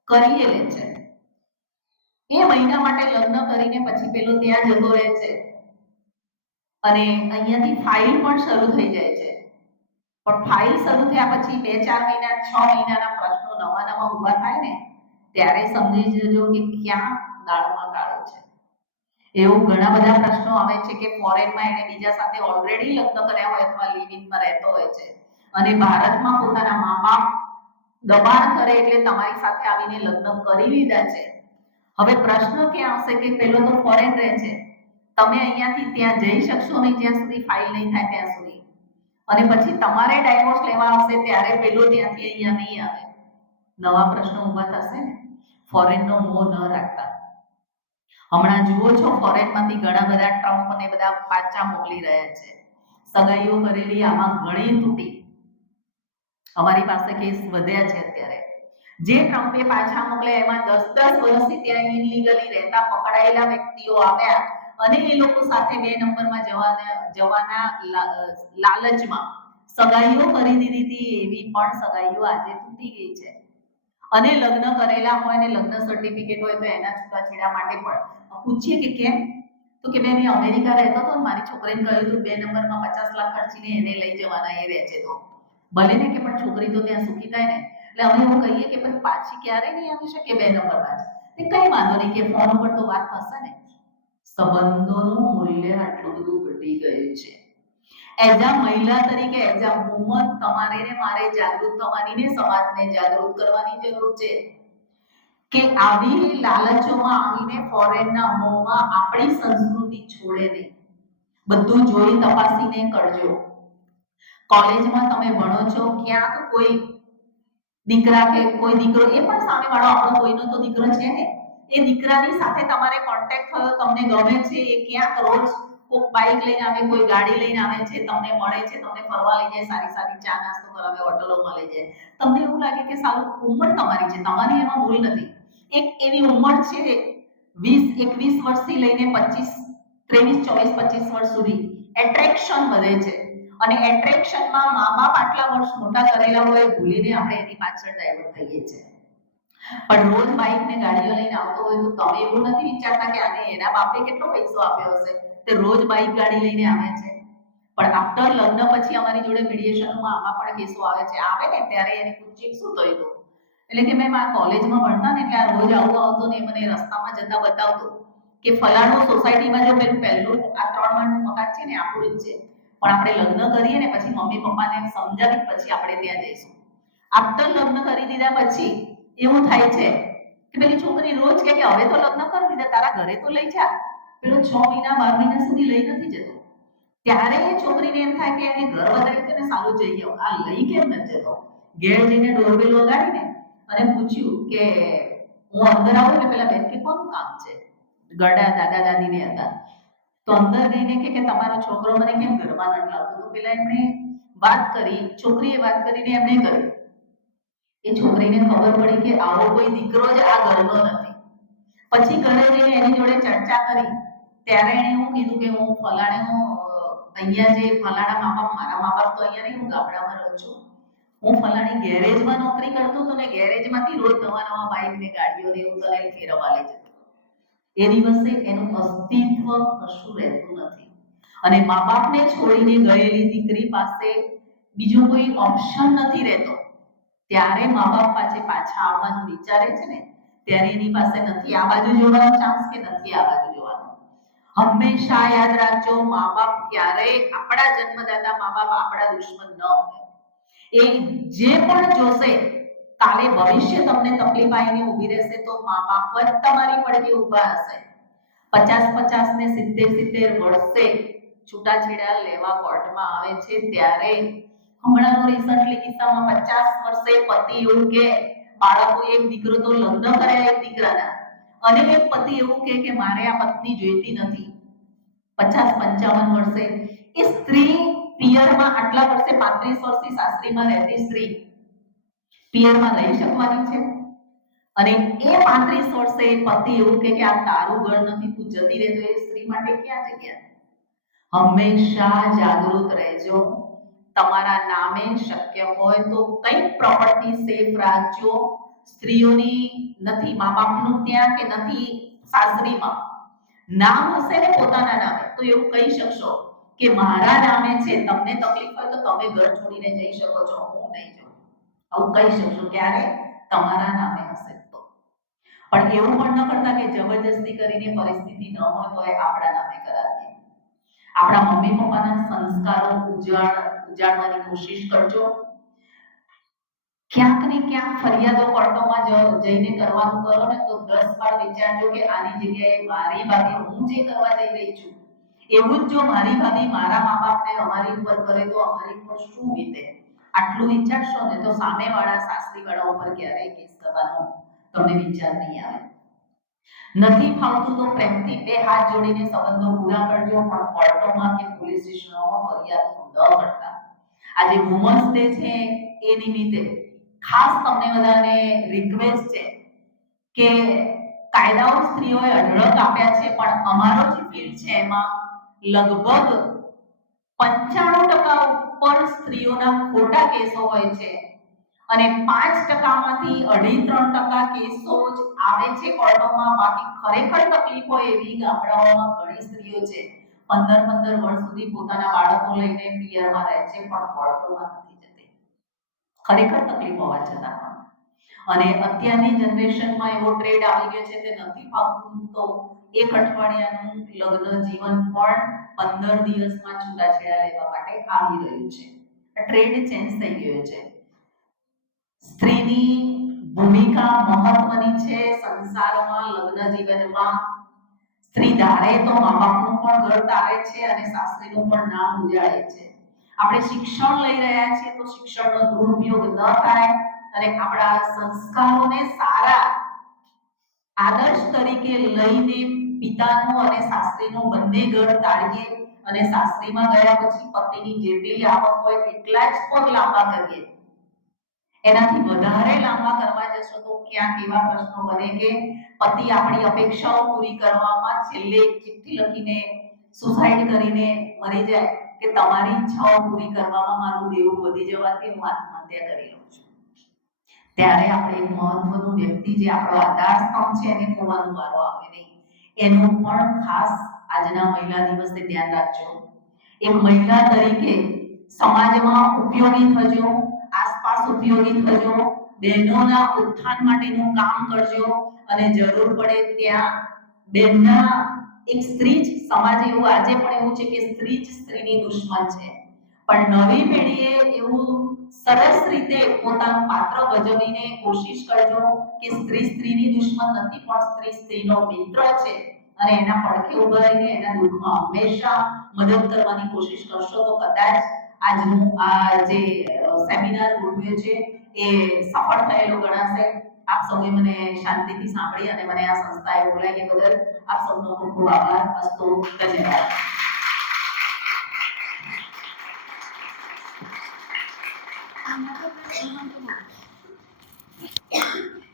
કરીએ લે છે. એ મહિના માટે લગ્ન કરીને પછી પેલો ત્યાં જતો રહે છે અને અહીંયાથી ફાઇલ પણ શરૂ થઈ જાય છે. પણ ફાઇલ શરૂ થયા પછી 2-4 મહિના 6 મહિનાના પ્રશ્નો નવા ઊભા થાય ને ત્યારે સમજી જજો કે ક્યાં દાળમાં કાળો છે. એવું ઘણા બધા પ્રશ્નો આવે છે કે ફોરેનમાં એને બીજા સાથે ઓલરેડી લગ્ન કર્યા હોય અથવા લિવ ઇનમાં રહેતો હોય છે અને ભારતમાં પોતાના મા બાપ દબાણ કરે એટલે તમારી સાથે આવીને લગ્ન કરી લીધા છે. હવે પ્રશ્ન ક્યાં આવશે કે પેલો તો ફોરેન રહે છે, તમે અહીંયાથી ત્યાં જઈ શકશો નહીં જ્યાં સુધી ફાઇલ નહીં થાય ત્યાં સુધી, અને પછી તમારે ડાયવોર્સ લેવા આવશે ત્યારે પેલો ત્યાંથી અહીંયા નહીં આવે. નવા પ્રશ્નો ઊભા થશે ને. ફોરેનનો મોહ ન રાખતા. હમણાં જુઓ છો ફોરેનમાંથી ઘણા બધા ટ્રમ્પ અને બધા પાછા મોકલી રહ્યા છે. સગાઈઓ કરેલી આમાં ઘણી તૂટી. અમારી પાસે કેસ વધ્યા છે અત્યારે. જે ટ્રમ્પે પાછા મોકલ્યા એમાં 10-10 વર્ષથી ત્યાં ઇલીગલી રહેતા પકડાયેલા વ્યક્તિઓ આવ્યા અને એ લોકો સાથે 2 નંબરમાં જવાના લાલચમાં સગાઈઓ કરી દીધી હતી. એવી પણ સગાઈઓ આજે તૂટી ગઈ છે. અને લગ્ન કરેલા હોય ને લગ્ન સર્ટિફિકેટ હોય તો એના છૂટાછેડા માટે પણ પૂછીએ કે કેમ, તો કે બેન અમેરિકા રહેતો હતો ને મારી છોકરીને કહ્યું હતું 2 નંબરમાં 50 લાખ ખર્ચીને એને લઈ જવાના, એ રહે છે તો ભલે ને કે પણ છોકરી તો ત્યાં સુખી થાય ને. એટલે અમે એવું કહીએ કે પણ પાછી ક્યારે નહીં આવી શકે 2 નંબરમાં જ. કઈ વાંધો નહીં કે ફોન ઉપર તો વાત થશે ને. સંબંધોનું મૂલ્ય આટલું બધું ઘટી ગયું છે. એઝ અ મહિલા તરીકે, એઝ અ વુમન, તમારે ને મારે જાગૃત થવાની ને સમાજને જાગૃત કરવાની જરૂર છે કે આવી લાલચોમાં આવીને ફોરેનના મોહમાં આપણી સંસ્કૃતિ છોડે નહીં. બધું જોઈ તપાસીને કરજો. કોલેજમાં તમે ભણો છો, ક્યાંક કોઈ દીકરા કે કોઈ દીકરો, એ પણ સામેવાળો આપણો કોઈનો તો દીકરો છે ને, એ દીકરાની સાથે તમારે કોન્ટેક્ટ થયો, તમને ગમે છે, એ ક્યાંક રોજ કોઈ બાઇક લઈને આવે, કોઈ ગાડી લઈને આવે છે, તમને મળે છે, તમને ફરવા લઈ જાય, સારી સારી ચા નાસ્તો કરાવે, હોટલોમાં લઈ જાય. તમને એવું લાગે કે સારું ઉંમર તમારી છે, તમારી એમાં ભૂલ નથી. એક એવી ઉંમર છે 20-21 વર્ષથી લઈને 23-24-25 વર્ષ સુધી એટ્રેક્શન વધે છે અને એટ્રેક્શનમાં મા બાપ આટલા વર્ષ મોટા કરેલા હોય ભૂલીને આપણે એની પાછળ ડાયવર્ટ થઈએ છીએ. પણ રોજ બાઇક ને ગાડીઓ લઈને આવતો હોય તો તમે એવું નથી વિચારતા કે આને એના બાપે કેટલો પૈસો આપ્યો હશે તે રોજ બાઇક ગાડી લઈને આવે છે. પણ આફ્ટર લગ્ન પછી અમારી જોડે મીડિયેશનમાં આમાં પણ કેસો આવે છે. આવે ને ત્યારે એને પૂછીએ શું થયું હતું, એટલે કે મેમ આ કોલેજમાં ભણતા ને એટલે આ રોજ આવું આવતો ને મને રસ્તામાં જતા બતાવતો કે ફલાણો સોસાયટીમાં જો પહેલું આ 3 માળનું મકાન છે ને આપણું જ છે, પણ આપણે લગ્ન કરીએ ને પછી મમ્મી પપ્પાને સમજાવી પછી આપણે ત્યાં જઈશું. આફ્ટર લગ્ન કરી દીધા પછી એવું થાય છે કે પેલી છોકરી રોજ કે હવે તો લગ્ન કરી દીધા, તારા ઘરે તો લઈ જા. પેલો 6 મહિના 12 મહિના સુધી લઈ નથી જતો. ત્યારે એ છોકરીને એમ થાય કે એને ઘર વધારી છે ને સારું જઈ આવ, આ લઈ કેમ નથી જતો. ઘેર જઈને ડોરબેલ વગાડીને અને પૂછ્યું કે હું અંદર આવું એટલે પેલા બેન કે કોનું કામ છે, ગરડા દાદા દાદીને હતા. તો અંદર જઈને કે તમારો છોકરો મને કેમ ઘરમાં નથી લાવતો. તો પેલા એમણે વાત કરી, છોકરીએ વાત કરીને એમણે કર્યું. એ છોકરીને ખબર પડી કે આવો કોઈ દીકરો જ આ ઘરનો નથી. પછી ઘરે જઈને એની જોડે ચર્ચા કરી ત્યારે એણે એવું કીધું કે હું ફલાણે અહીંયા જે ફલાણા મા બાપ, મારા મા બાપ તો અહીંયા નહીં, હું ગામડામાં રહું છું, હું ફલાણી ગેરેજમાં નોકરી કરતો હતો ને ગેરેજમાંથી રોજ નવા નવા બાઇક ને ગાડીઓ ને એવું લઈને ફેરવવા લઈ જતો. એ દિવસે એનું અસ્તિત્વ કશું રહેતું નથી. અને મા બાપને છોડીને ગયેલી દીકરી પાસે બીજો કોઈ ઓપ્શન નથી રહેતો. ત્યારે મા બાપ પાછા આવવાનું વિચારે છે ને ત્યારે એની પાસે નથી આ બાજુ જોવાનો ચાન્સ કે નથી આ બાજુ જોવાનો. હંમેશા યાદ રાખજો, મા બાપ ક્યારેય, આપણા જન્મદાતા મા બાપ આપણા દુશ્મન ન હોય. એ જે પણ જોશે, કાલે ભવિષ્ય તમને તકલીફ આવીને ઊભી રહેશે તો મા બાપ જ તમારી પડકે ઊભા હશે. 50 ને 70 વર્ષે છૂટાછેડા લેવા કોર્ટમાં આવે છે ત્યારે હમણાંનો રિસન્ટલી કિસ્સામાં 50 વર્ષે પતિ એવું કે બાળકો, એક દીકરો તો લગ્ન કર્યા એક દીકરાના, અને એક પતિ એવું કે મારે આ પત્ની જોઈતી નથી. 50-55 વર્ષે એ સ્ત્રી પિયરમાં આટલા વર્ષે 35 વર્ષથી સાસરીમાં રહેતી સ્ત્રી પિયરમાં રહી શકવાની છે? અને એ 35 વર્ષે પતિ એવું કે આ તારું ઘર નથી, તું જતી રહે, તો એ સ્ત્રી માટે ક્યાં જગ્યા? હંમેશા જાગૃત રહેજો. તમારા નામે શક્ય હોય તો કઈ પ્રોપર્ટી સેફ રાખજો. સ્ત્રીઓની નથી મા બાપનું ત્યાં કે નથી સાસરીમાં નામ હશે ને પોતાના નામે તો એવું કહી શકશો કે મારા નામે છે, તમને તકલીફ હોય તો તમે ઘર છોડીને જઈ શકો છો, હું નહીં જાઉં. આવું કહી શકશો ક્યારે? તમારા નામે હશે તો. પણ એવું પણ ન કરતા કે જબરજસ્તી કરીને પરિસ્થિતિ ન હોય તો એ આપણા નામે કરાવીએ. આપણા મમ્મી પપ્પાના સંસ્કારો ઉજાડવાની કોશિશ કરજો. ક્યાંક ને ક્યાંક ફરિયાદો કોર્ટોમાં જઈને કરવાનું કરો ને તો 10 વાર વિચારજો કે આની જગ્યાએ મારી ભાભી, હું જે કરવા જઈ રહી છું એવું જ જો મારી ભાભી મારા મા બાપને અમારી ઉપર કરે તો અમારી ઉપર શું વીતે. આટલું વિચારશો ને તો સામેવાળા સાસરીવાળા ઉપર ક્યારેય કેસ કરવાનો તમને વિચાર નહીં આવે. નથી ફાવતું તો પ્રેમથી 2 હાથ જોડીને સંબંધો પૂરા કરજો, પણ કોર્ટોમાં કે પોલીસ સ્ટેશનોમાં ફરિયાદ ન કરતા. આજે વુમન્સ ડે છે એ નિમિત્તે ખાસ તમને બધાને રિક્વેસ્ટ છે કે કાયદાઓ સ્ત્રીઓએ અઢળક આપ્યા છે, પણ અમારો જે ફિલ્ડ છે એમાં લગભગ 95% ઉપર સ્ત્રીઓના ખોટા કેસો હોય છે અને 5%માંથી 2.5-3% કેસો જ આવે છે કોર્ટોમાં. બાકી ખરેખર તકલીફો એવી ગામડાઓમાં ઘણી સ્ત્રીઓ છે 15 વર્ષ સુધી પોતાના બાળકો લઈને પિયરમાં રહે છે પણ કોર્ટોમાં નથી જતી, ખરેખર તકલીફ હોવા છતાં પણ. અને અત્યારની જનરેશનમાં એવો ટ્રેડ આવી ગયો છે કે નથી ફાવતું તો 1 અઠવાડિયાનું લગ્ન જીવન પણ 15 દિવસમાં છૂટાછેડા લેવા માટે આવી રહ્યું છે. ટ્રેડ ચેન્જ થઈ ગયો છે. સ્ત્રીની ભૂમિકા મહત્વની છે સંસારમાં, લગ્ન જીવનમાં. સ્ત્રી ધારે તો મા બાપનું પણ ઘર તારે છે અને સાસરીનું પણ નામ ઉજાળે છે. આપણે શિક્ષણ લઈ રહ્યા છીએ તો શિક્ષણનો દુરુપયોગ ન થાય અને આપણા સંસ્કારોને સારા આદર્શ તરીકે લઈને પિતાનું અને સાસરીનું બંને ઘર તાળીએ અને સાસરીમાં ગયા પછી પતિની જેટલી આવક હોય એટલા જ પગ લાંબા કરીએ. એનાથી વધારે લાંબા કરવા જશો તો ક્યાંક એવા પ્રશ્નો બને કે પતિ આપણી અપેક્ષાઓ પૂરી કરવામાં છેલ્લે ચિઠ્ઠી લખીને સુસાઇડ કરીને મરી જાય કે તમારી ઈચ્છાઓ પૂરી કરવામાં મારું દેવું વધી જવાથી હું આત્મહત્યા કરી લઉં છું. ત્યારે આપણે એક મહત્વનું વ્યક્તિ જે આપણો આધાર સ્તંભ છે એને ખોવાનો વારો આવે નહીં. એનું પણ ખાસ આજના મહિલા દિવસે ધ્યાન રાખજો. એક મહિલા તરીકે સમાજમાં ઉપયોગી થજો, આસપાસ ઉપયોગી થજો, બહેનોના ઉત્થાન માટેનું કામ કરજો અને જરૂર પડે ત્યાં બહેનના એક સ્ત્રી જ સમાજ એવું આજે પણ એવું છે કે સ્ત્રી જ સ્ત્રીની દુશ્મન છે, પણ નવી પેઢીએ એવું સરસ રીતે પોતાનું પાત્ર ભજવીને કોશિશ કરજો કે સ્ત્રી સ્ત્રીની દુશ્મન નથી પણ સ્ત્રી સ્ત્રીનો મિત્ર છે અને એના પડખે ઉભા રહીને એના દુઃખમાં હંમેશા મદદ કરવાની કોશિશ કરશો તો કદાચ આજનું આ જે સેમિનાર ગોઠવ્યો છે એ સફળ થયેલો ગણાશે. આપ સૌએ મને શાંતિથી સાંભળી અને મને આ સંસ્થાએ બોલાવી બદલ આપ સૌનો ખૂબ ખૂબ આભાર. અસ્તુ. ધન્યવાદ.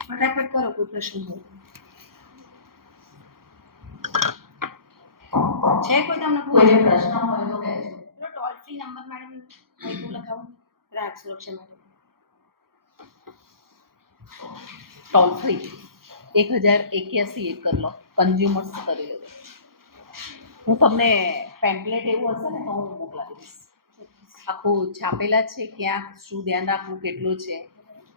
ફટાફટ કરો, કોઈ પ્રશ્ન હોય છે? કોઈ તમને કોઈને પ્રશ્ન હોય તો કહેજો. ટોલ ફ્રી નંબર મેડમ હોય તો લખાવો, ગ્રાહક સુરક્ષા માટે. ટોલ ફ્રી 1081 એક કરી લો, કન્ઝ્યુમર્સ કરી લેજો. હું તમને પેમ્પલેટ એવું હશે ને તો હું મોકલાવી દઈશ. આખું છાપેલા છે, ક્યાં શું ધ્યાન રાખવું, કેટલું છે,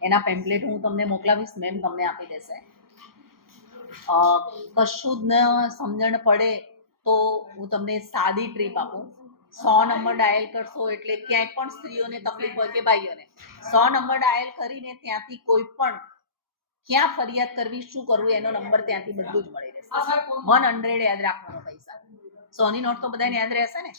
એના પેમ્પલેટ હું તમને મોકલાવીશ. મેમ તમને આપી દેશે. કશું જ ન સમજણ પડે તો હું તમને સાદી ટ્રીપ આપું. 100 નંબર ડાયલ કરશો એટલે ક્યાંય પણ સ્ત્રીઓને તકલીફ હોય કે ભાઈઓને 100 નંબર ડાયલ કરીને ત્યાંથી કોઈ પણ ક્યાં ફરિયાદ કરવી, શું કરવું, એનો નંબર ત્યાંથી બધું જ મળી રહેશે. 100 યાદ રાખવાનો પૈસા. 100 ની નોટ તો બધાને યાદ રહેશે ને.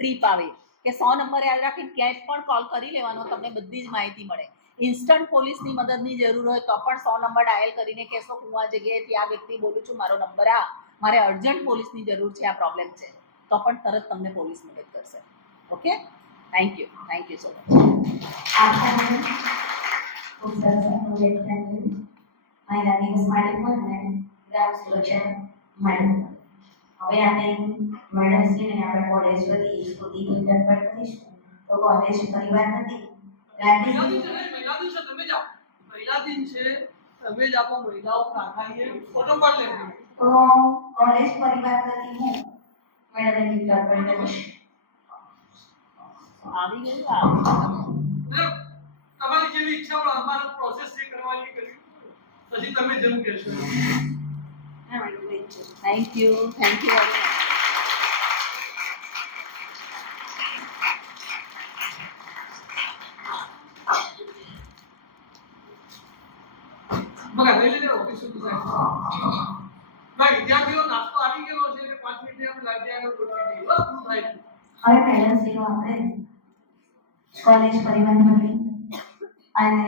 ટ્રીપ આવે કે 100 નંબર યાદ રાખીને ક્યાંય પણ કોલ કરી લેવાનો, તમને બધી જ માહિતી મળે. ઇન્સ્ટન્ટ પોલીસની મદદની જરૂર હોય તો પણ 100 નંબર ડાયલ કરીને કહેશો હું આ જગ્યાએથી આ વ્યક્તિ બોલું છું, મારો નંબર આ, મારે અર્જન્ટ પોલીસની જરૂર છે, આ પ્રોબ્લેમ છે, તો પણ તરત તમને પોલીસ મદદ કરશે. Okay, thank you so much. ખૂબ સરસ વ્યાખ્યાન કર્યું. મહિલા દિવસ માટે પણ અને ગ્રાહક સુરક્ષા માટે પણ. હવે આપણે મેડમશ્રીને આપણે કોલેજ વતી સ્તુતિ ભંડન પણ કરીશું. તો કોલેજ પરિવાર વતી મહિલા દિન છે, તમે જાઓ. મહિલા દિન છે, તમે જ આપો. મહિલાઓ પ્રાધાન્ય ફોટો પાડ લેજો. તો કોલેજ પરિવાર વતી હું મેડમને ગીત અર્પણ કરીશ. આવી ગયું તમારી જેવી ઈચ્છા હોય અમારો પ્રોસેસ જે કરવાની કરી પછી તમે જેમ કહેશો. હા madam, thank you very much. બગા લઈ લેજો ઓફિસ સુધી સાહેબ. ભાઈ વિદ્યાર્થીઓ નાસ્તો આવી ગયો છે એટલે 5 મિનિટ આપણે લાગી આગળ ગોઠવી દઈએ. પૂરું થાય છે. હવે મેડમશ્રીનો આપણે કોલેજ પરિવાર વતી અને